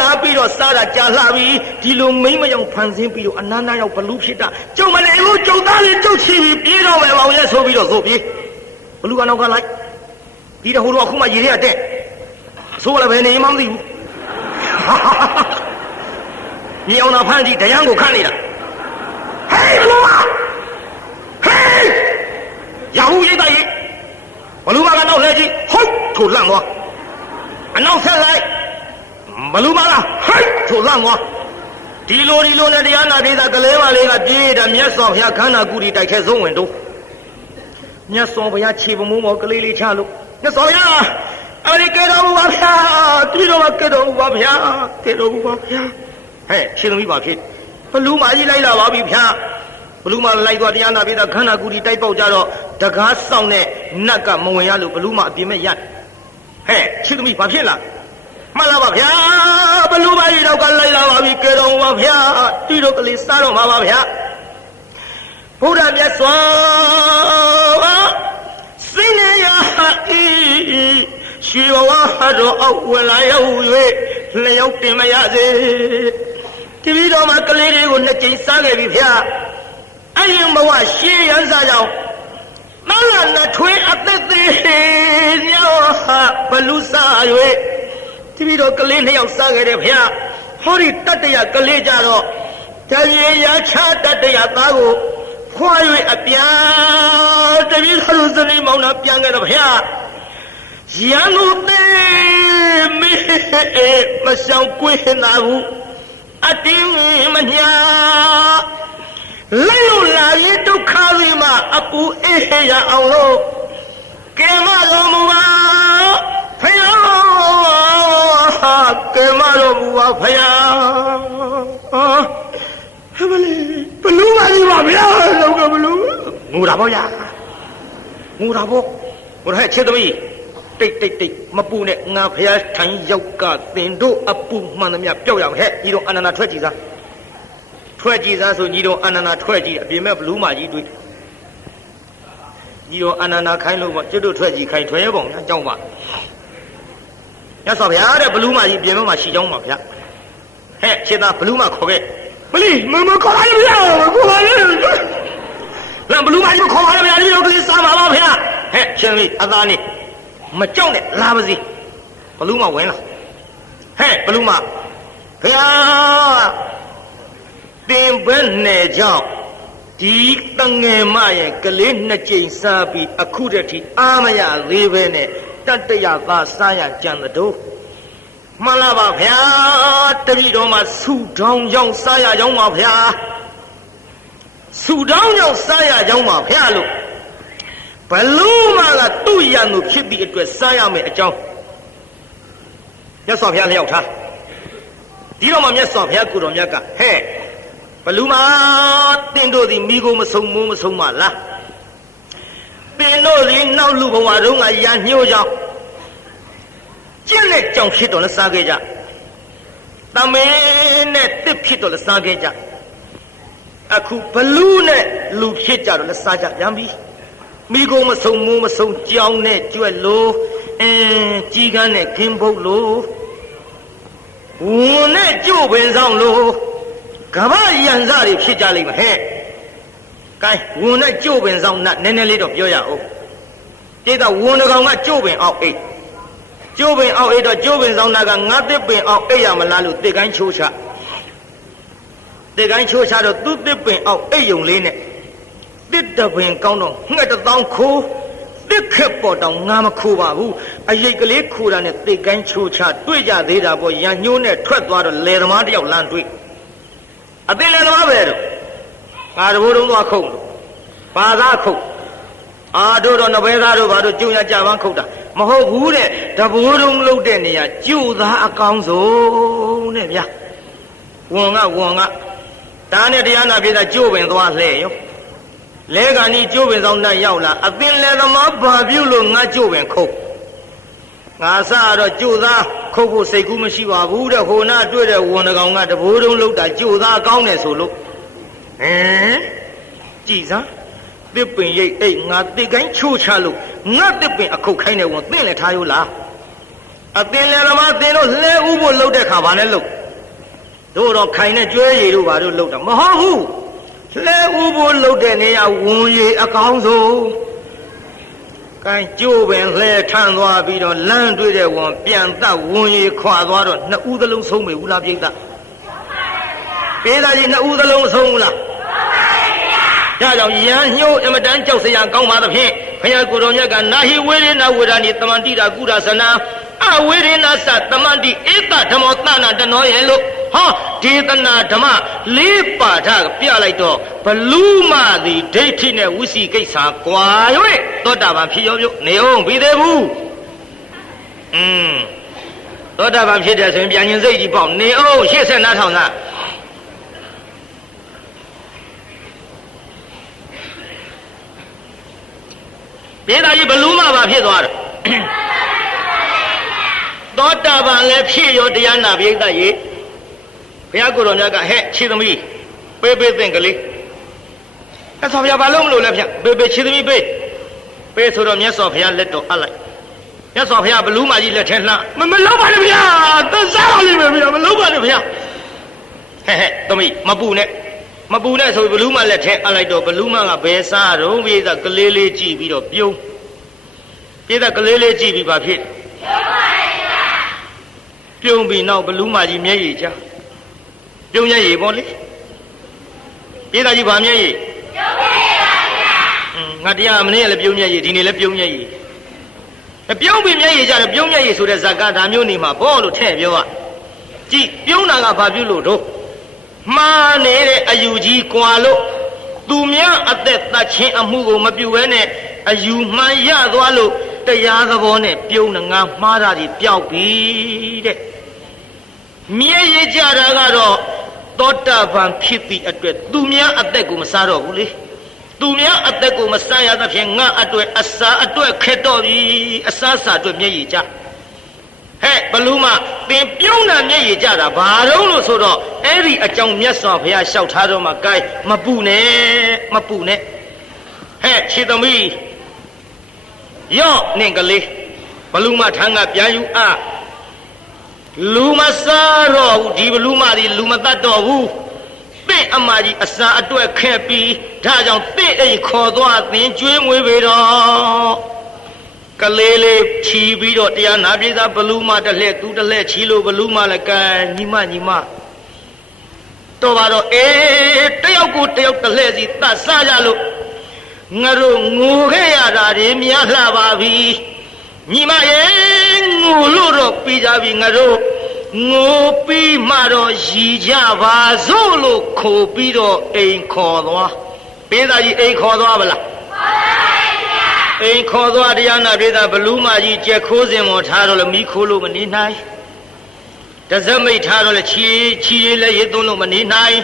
လာပြီးတော့စားတာကြာလှပြီဒီလိုမိမ့်မယောင်ဖန်ဆင်းပြီးတော့အနန္တရောက်ဘလူးဖြစ်တာကျုံမနေဘူးကျုံသားလေးကျုပ်ချီပြီးပြေးတော့မယ်မောင်ရဲ့ဆိုပြီးတော့ဆိုပြေးဘလူးကနောက်ကလိုက်ဒီတော့ဟိုတော့အခုမှရေထဲကတက်ဆိုလည်းဘယ်နေမှမသိဘူးမြေအောင်သာဖမ်းကြည့်တရားကိုခန့်နေတာဟေးဘလူးရဟုရိတ်တာရေဘလူးမကနောက်လှည့်ကြည့်ဟုတ်ထိုလန့်သွားအနောက်ဆက်လိုက်ဘလူးမလားဟိတ်ထိုလန့်သွားဒီလိုနဲ့တရားနာဒေသကလေးမလေးကပြေးတာမြတ်စွာဘုရားခန္ဓာကုတီတိုက်ခဲဆုံးဝင်တော့မြတ်စွာဘုရားခြေပမိုးမောကလေးလေးချလို့မြတ်စွာဘုရားအဲ့ဒီကဲတော်မူပါဗျာဒီတော့ကဲတော်မူပါဗျာဟဲ့ရှင်သမီးပါဖြစ်ဘလူးမကြီးလိုက်လာပါပြီဗျာဘလူးမလိုက်သွားတရားနာပြည်သားခန္ဓာကုတီတိုက်ပေါက်ကြတော့တကားဆောင်တဲ့နတ်ကမဝင်ရလို့ဘလူးမအပြင်မဲ့ရဟဲ့ရှင်သမီးဘာဖြစ်လားမှန်လားပါဗျာဘလူးမကြီးတော့ကလိုက်လာပါပြီကဲတော်မူပါဗျာဒီတော့ကလေးစားတော့မှာပါဗျာဘုရားမြတ်စွာစိနေရဤရှိဘဝတော်အောက်ဝင်လာရောက်၍လျောက်တင်မရစေဒီလိုတော့မှကလေးတွေကိုနှစ်ကြိမ်စားခဲ့ပြီဗျာအရင်ဘဝရှေးရန်စားကြောင့် နာလာနထွေးအသက်သေးညောဟာဘလူစားရွေတပည့်တော်ကလေးနှစ်ယောက်စားခဲ့တယ်ဗျာဟောဒီတတ္တရကလေးကြတော့တရေရချတတ္တရသားကိုခွာ၍အပြာတပည့်တော်စနေမောင်နှံပြန်ခဲ့တော့ဗျာရန်သူသေးမေမဆောင်ကွေးနာဘူးအတင်းမညာလိုက်လို့လာရင်ဒုက္ခတွေမှာအပူအေးရအောင်လို့ကဲမတော်မူပါဖယားကဲမတော်မူပါဖယားဟမလေးဘလူးပါကြီးပါဗျာလောကဘလူးငူတာပေါ့ဗျာငူတာပေါ့ဟိုဟဲ့ချစ်သမီးတိတ်မပူနဲ့ငါဖယားထိုင်ရောက်ကသင်တို့အပူမှန်သမျှပျောက်ရမယ်ဟဲ့ညီတော်အနန္ဒာထွက်ကြည့်စားထွက်ကြည့်စားဆိုညီတော်အနန္ဒာထွက်ကြည့်အပြင်မဲ့ဘလူးမကြီးတွေ့ညီတော်အနန္ဒာခိုင်းလို့ပေါ့ကျွတ်တို့ထွက်ကြည့်ခိုင်းထွက်ရပုံညာအကြောင်းပါညဆောဗျာတဲ့ဘလူးမကြီးပြင်မဲ့မှာရှိကြောင်းပါဗျာဟဲ့ခြေသားဘလူးမခေါ်ခဲ့မလီမခေါ်ပါနဲ့ဗျာခေါ်ပါနဲ့လမ်းဘလူးမကြီးခေါ်ပါနဲ့ဗျာဒီလိုကလေးစားပါပါဗျာဟဲ့ရှင်လေးအသားနေမကြောက်နဲ့လာပါစီဘလူးမဝင်လာဟဲ့ဘလူးမဗျာတင်ဘဲနဲ့ကြောင့်ဒီတငယ်မရဲ့ကလေးနှစ်ကြိမ်စားပြီးအခုတည်းထိအာမရသေးပဲနဲ့တတ္တရသာစားရကြံတို့မှန်လားပါဗျာတပည့်တော်မှာဆူတောင်းကြောင့်စားရကြောင်းပါဗျာဆူတောင်းကြောင့်စားရကြောင်းပါဗျာလို့ဘလို့မှကသူ့ရန်သူဖြစ်ပြီးအတွက်စားရမယ်အကြောင်းမြတ်စွာဘုရားလျှောက်ထားဒီတော့မှမြတ်စွာဘုရားကိုတော်မြတ်ကဟဲ့ဘလူးမတင်တို့သည်မိကိုမဆုံမိုးမဆုံပါလားပင်တို့သည်နောက်လူဘဝတုန်းကရညှိုးကြောင်းကျင့်တဲ့ကြောင့်ဖြစ်တော်လဲစားခဲ့ကြတမင်းနဲ့တစ်ဖြစ်တော်လဲစားခဲ့ကြအခုဘလူးနဲ့လူဖြစ်ကြတော့လဲစားကြပြန်ပြီမိကိုမဆုံမိုးမဆုံကြောင်းနဲ့ကြွက်လို့ကြီးကန်းနဲ့ခင်းဖုတ်လို့ဝန်နဲ့ကြို့ပင်ဆောင်လို့ကမ္ဘာရန်စားတွေဖြစ်ကြလိမ့်မယ်ဟဲ့ကဲဝန်နဲ့ကြို့ပင်ဆောင်နည်းနည်းလေးတော့ပြောရအောင်တိတ်တော့ဝန်တကောင်ကကြို့ပင်အောက်အိတ်ကျိုးပင်အောက်အိတ်တော့ကျိုးပင်ဆောင်တာကငါတစ်ပင်အောက်အိတ်ရမလားလို့တစ်ကိုင်းချိုးချတော့သူ့တစ်ပင်အောက်အိတ်ယုံလေးနဲ့တစ်တပင်ကောင်းတော့ငှက်တောင်းခိုးတစ်ခက်ပေါ်တောင်ငါမခိုးပါဘူးအရိတ်ကလေးခိုးတာနဲ့တစ်ကိုင်းချိုးချတွေ့ကြသေးတာပေါ့ရန်ညှိုးနဲ့ထွက်သွားတော့လယ်သမားတယောက်လမ်းတွေ့အသိလယ်သမားပဲတော့ငါတဘိုးတုံးသွားခုတ်ဘာသာခုတ်အာတို့တော့နဘဲသားတို့ဘာတို့ကျုံရကြပန်းခုတ်တာမဟုတ်ဘူးတဲ့တဘိုးတုံးလှုပ်တဲ့နေရာကျို့သားအကောင်းဆုံးတဲ့ဗျာဝန်ကဒါနဲ့တရားနာပြေတာကျို့ပင်သွားလှဲ့ရောလဲကနီကျို့ပင်ဆောင်နဲ့ရောက်လာအသင်လဲသမားဘာပြုလို့ငါကျို့ပင်ခုတ်ငါစတော့ကျို့သားခုတ်ဖို့စိတ်ကူးမရှိပါဘူးတဲ့ဟိုနာတွေ့တဲ့ဝန်တကောင်ကတဘိုးတုံးလှုပ်တာကျို့သားအကောင်းတယ်ဆိုလို့ကြည်စားတစ်ပင်ရိတ်အိတ်ငါတစ်ကိုင်းချိုးချလို့ငါတစ်ပင်အခုတ်ခိုင်းတယ်ဝန်သင်လည်းထားရိုးလားအသင်လည်းသမားသင်တို့လှဲဥဖို့လှုပ်တဲ့ခါဘာလဲလှုပ်တို့တော့ခိုင်နဲ့ကျွဲရည်တို့ဘာတို့လှုပ်တာမဟုတ်ဘူးလှဲဥဖို့လှုပ်တဲ့နေရာဝန်ရည်အကောင်းဆုံးကိုင်းကျိုးပင်လှဲထမ်းသွားပြီးတော့လမ်းတွေ့တဲ့ဝန်ပြန်သက်ဝန်ရည်ခွာသွားတော့နှစ်ဦးသလုံးဆုံးပြီဘူးလားပြိဿပေးသားကြီးနှစ်ဦးသလုံးဆုံးဘူးလားဒါကြောင့်ယံညှိုးအမတန်ကြောက်စရာကောင်းပါသဖြင့်ဘုရားကိုယ်တော်မြတ်ကနာဟိဝေရဏဝေဒာနိတမန္တိတာကုရသနာအဝေရဏသတမန္တိဧတဓမ္မောသနာတနောရဲ့လို့ဟောဒေသနာဓမ္မလေးပါဌပြလိုက်တော့ဘလူးမသည်ဒိဋ္ဌိနဲ့ဝိစီကိစ္စကွာ၍သောတာပန်ဖြစ်ရောပြုနေအောင်ပြီးသေးဘူးသောတာပန်ဖြစ်တယ်ဆိုရင်ပြန်ရင်စိတ်ကြီးပေါ့နေအောင်80နားထောင်သားပြေသာကြီးဘလူးမပါဖြစ်သွားတယ်သောတာပန်လည်းဖြစ်ရောတရားနာပိဋကရေဘုရားကိုယ်တော်မြတ်ကဟဲ့ခြေသမီးပေးသင်ကလေးအဲ့ဆိုဘုရားဘာလို့မလို့လဲဗျပေးခြေသမီးပေးဆိုတော့မြတ်စွာဘုရားလက်တော်အပ်လိုက်မြတ်စွာဘုရားဘလူးမကြီးလက်ထဲလှမလုံးပါနဲ့ဗျာသစ္စာပါလိမ့်မယ်ဗျာမလုံးပါနဲ့ဗျာဟဲ့သမီးမပူနဲ့ မပူနဲ့ဆိုဘလူးမလက်ထဲအလိုက်တော့ဘလူးမကဘယ်စားတော့ပြေးသားကလေးလေးကြည့်ပြီးတော့ပြုံးပြေးသားကလေးလေးကြည့်ပြီးပါဖြစ်ပြုံးပြီးနောက်ဘလူးမကြီးမျက်ရည်ချပြုံးမျက်ရည်ပေါ့လေပြေးသားကြီးဗာမျက်ရည်ငါတရားမနေ့ကလည်းပြုံးမျက်ရည်ဒီနေ့လည်းပြုံးမျက်ရည်ပြုံးပြီးမျက်ရည်ကြတယ်ပြုံးမျက်ရည်ဆိုတဲ့ဇာကဒါမျိုးနေမှာဘောလို့ထဲ့ပြောကြည့်ပြုံးတာကဘာပြုလို့တော့မှားနေတဲ့အယူကြီးကွာလို့သူများအသက်သတ်ခြင်းအမှုကိုမပြုဘဲနဲ့အယူမှန်ရသွားလို့တရားသဘောနဲ့ပြုံးငါမှားတာကြီးပျောက်ပြီတဲ့မြဲရကြတာကတော့သောတာပန်ဖြစ်သည့်အတွက်သူများအသက်ကိုမစားတော့ဘူးလေသူများအသက်ကိုမစားရသဖြင့်ငါအတွက်အစာအတွက်ခက်တော့ပြီအစားစာအတွက်မျက်ရည်ကျဟဲ့ဘလူးမသင်ပြုံးတာမျက်ရည်ကျတာဘာတော့လို့ဆိုတော့အဲ့ဒီအကြောင်းမြတ်စွာဘုရားလျှောက်ထားတော့မှဂိုင်းမပူနဲ့ဟဲ့ခြေသမီးယော့နင်ကလေးဘလူးမထမ်းကပြန်ယူအားလူမစားတော့ဘူးဒီဘလူးမဒီလူမတတ်တော့ဘူးတင့်အမကြီးအစာအတွက်ခက်ပြီးဒါကြောင့်တင့်အိမ်ခေါ်သွားသင်ကျွေးမွေးပေတော့ကလေးလေးချီပြီးတော့တရားနာပြေသာဘလူးမတစ်လှဲ့သူတစ်လှဲ့ချီလို့ဘလူးမလည်းကဲညီမတော့ပါတော့တယောက်ကိုတယောက်တစ်လှဲ့စီတတ်စားကြလို့ငါတို့ငိုခဲ့ရတာတွေများလှပါပြီညီမရဲ့ငိုလို့တော့ပြီးကြပြီငါတို့ငိုပြီးမှတော့ရည်ကြပါစို့လို့ခိုပြီးတော့အိမ်ခေါ်သွားပေးသားကြီးအိမ်ခေါ်သွားဗလားအိမ်ခေါ်သွားတရားနာပြေသာဘလူးမကြီးကြက်ခိုးစင်ပေါ်ထားတော့လည်းမိခိုးလို့မနေနိုင်တစက်မိတ်ထားတော့လည်းချီလေးရသွန်းလို့မနေနိုင်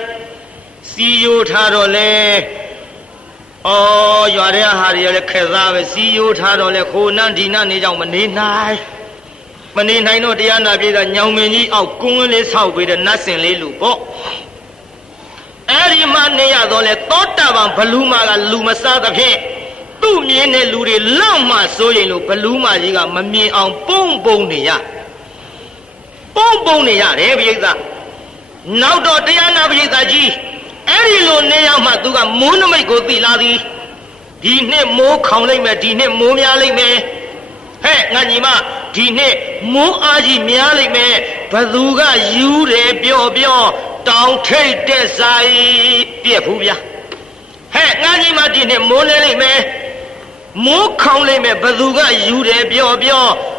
စီယိုထားတော့လည်းရွာတဲ့ဟာတွေလည်းခက်သားပဲစီယိုထားတော့လည်းခိုးနန်းဒီနန်းနေကြောင်မနေနိုင်တော့တရားနာပြေသာညောင်မင်းကြီးအောက်ကွန်းလေးဆောက်ပြီးတဲ့နတ်စင်လေးလူပေါ့အဲ့ဒီမှာနေရတော့လေသောတာပန်ဘလူးမကလူမစားသဖြင့်သူ့မြင်တဲ့လူတွေလောက်မှစိုးရင်လို့ဘလူးမကြီးကမမြင်အောင်ပုံနေရတယ်ပြိဿနောက်တော့တရားနာပြိဿကြီးအဲ့ဒီလိုနေရောက်မှသူကမိုးနမိတ်ကိုသိလာသည်ဒီနှစ်မိုးခေါင်လိုက်မယ်ဒီနှစ်မိုးများလိုက်မယ်ဟဲ့ငါညီမဒီနှစ်မိုးအားကြီးများလိုက်မယ်ဘသူကယူတယ်ပြောတောင်ထိတ်တဲ့ဆိုင်ပြက်ဘူးဗျာဟဲ့ငါညီမဒီနှစ်မိုးလဲလိုက်မယ်မိုးခေါင်လိုက်မယ်ဘသူကယူတယ်ပြော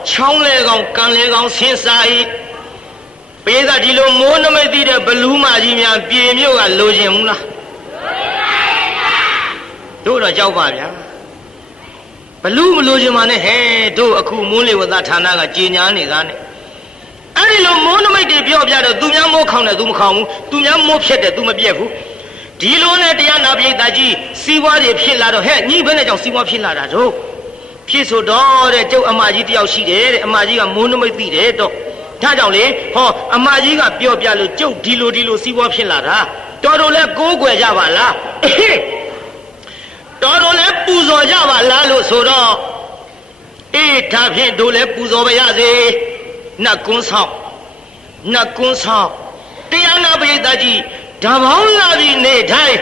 ချောင်းလဲကောင်ကန်လဲကောင်ဆင်းဆိုင်ပေးသာဒီလိုမိုးနမိတ်သိတဲ့ဘလူးမကြီးများပြေမြို့ကလိုချင်ဘူးလားတို့တော့ကြောက်ပါဗျာဘလူးမလိုချင်ပါနဲ့ဟဲ့တို့အခုမိုးလေဝသဌာနကကြေညာနေတာနဲ့အဲ့ဒီလိုမိုးနမိတ်တွေပြောပြတော့သူများမိုးခေါင်တယ်သူမခေါင်ဘူးသူများမိုးဖြတ်တယ်သူမပြက်ဘူးဒီလိုနဲ့တရားနာပိဋကကြီးစီးပွားတွေဖြစ်လာတော့ဟဲ့ညီဘယ်နဲ့ကြောင့်စီးပွားဖြစ်လာတာတို့ဖြစ်ဆိုတော့တဲ့ကျုပ်အမကြီးတယောက်ရှိတယ်တဲ့အမကြီးကမိုးနမိတ်သိတယ်တော့ဒါကြောင့်လေအမကြီးကပြောပြလို့ကျုပ်ဒီလိုစီးပွားဖြစ်လာတာတော်လဲကိုးကွယ်ကြပါလားတော်လဲပူဇော်ကြပါလားလို့ဆိုတော့ဒါဖြင့်တို့လဲပူဇော်ပါရစေနတ်ကွန်းဆောင်တရားနာပိဋကကြီးဓာပေါင်းလာပြီးနေတိုင်း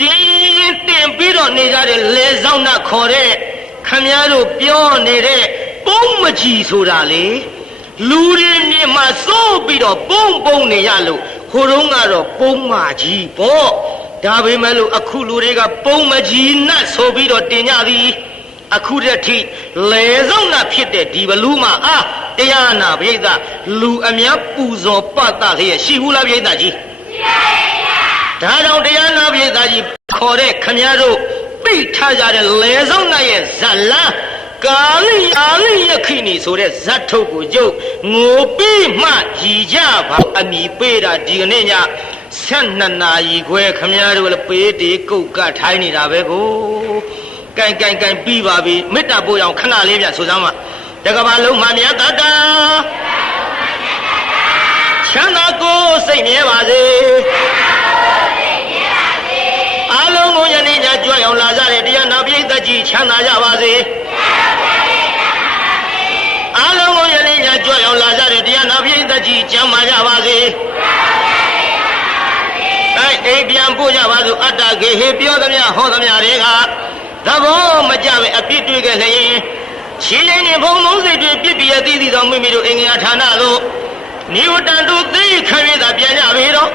တင်းပြီးတော့နေကြတဲ့လေဆောင်နာခေါ်တဲ့ခမည်းတော်ပြောနေတဲ့ပုံမကြီးဆိုတာလေလူတွေမြင်မှစိုးပြီးတော့ပုံနေရလို့ဟိုတုန်းကတော့ပုံမကြီးပေါ့ဒါပေမဲ့လို့အခုလူတွေကပုံမကြီးနတ်ဆိုပြီးတော့တင်ကြသည်အခုတည်းထိလေဆောင်နာဖြစ်တဲ့ဒီဘလူးမှာတရားနာပိဋကလူအများပူဇော်ပတ်တာလျက်ရှိဘူးလားပိဋကကြီးဒါကြောင့်တရားနာပိဋကကြီးခေါ်တဲ့ခမည်းတော်သိထားကြတဲ့လေဆောင်နာရဲ့ဇလံကာလိအာလိယခိနီဆိုတဲ့ဇတ်ထုတ်ကိုကျုပ်ငိုပြီးမှရည်ကြပါအမိပေးတာဒီကနေ့ည12နာရီခွဲခမည်းတော်လည်းပေးတေကုတ်ကထိုင်းနေတာပဲကိုကိုင်ပြီးပါပြီမေတ္တာပို့အောင်ခဏလေးပြဆိုစမ်းပါတကဘာလုံးမှမြတ်တာချမ်းသာကိုစိတ်မြဲပါစေအားလုံးကိုယနေ့ညကြွအောင်လာကြတဲ့တရားနာပိဋကကြီးချမ်းသာကြပါစေအားလုံးကိုယနေ့ညကြွအောင်လာကြတဲ့တရားနာပိဋကကြီးကျမ်းမာကြပါစေ အိမ်ပြန်ပို့ကြပါစို့အတ္တကေဟေပြောသမျှဟောသမျှတွေကသဘောမကြပဲအပြစ်တွေ့ခဲ့လျင်ရှင်းလင်းနေဘုံလုံးစိတ်တွေပြစ်ပြရသိသိသောမိမိတို့အင်္ဂါဌာနသို့နိဝတ္တတုသိခံရတာပြန်ကြပြီတော့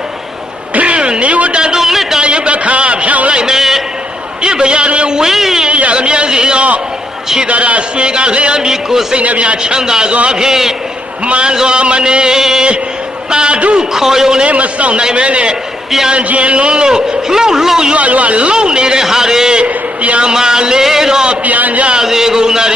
နိဝတ္တတုမေတ္တာယပခါဖြောင်းလိုက်မယ်ပြစ်ပရာတွေဝေးရကမြန်းစီရောခြေတရာဆွေကလျှမ်းပြီးကိုယ်စိတ်နှပြချမ်းသာစွာဖြင့်မှန်စွာမနေတာဓုခေါ်ယုံလေးမစောင့်နိုင်ပဲနဲ့ပြန်ခြင်းလွန်းလို့လှုပ်လှုပ်ရွရွလှုပ်နေတဲ့ဟာတွေပြန်မာလေတော့ပြန်ကြစေကုန်သတ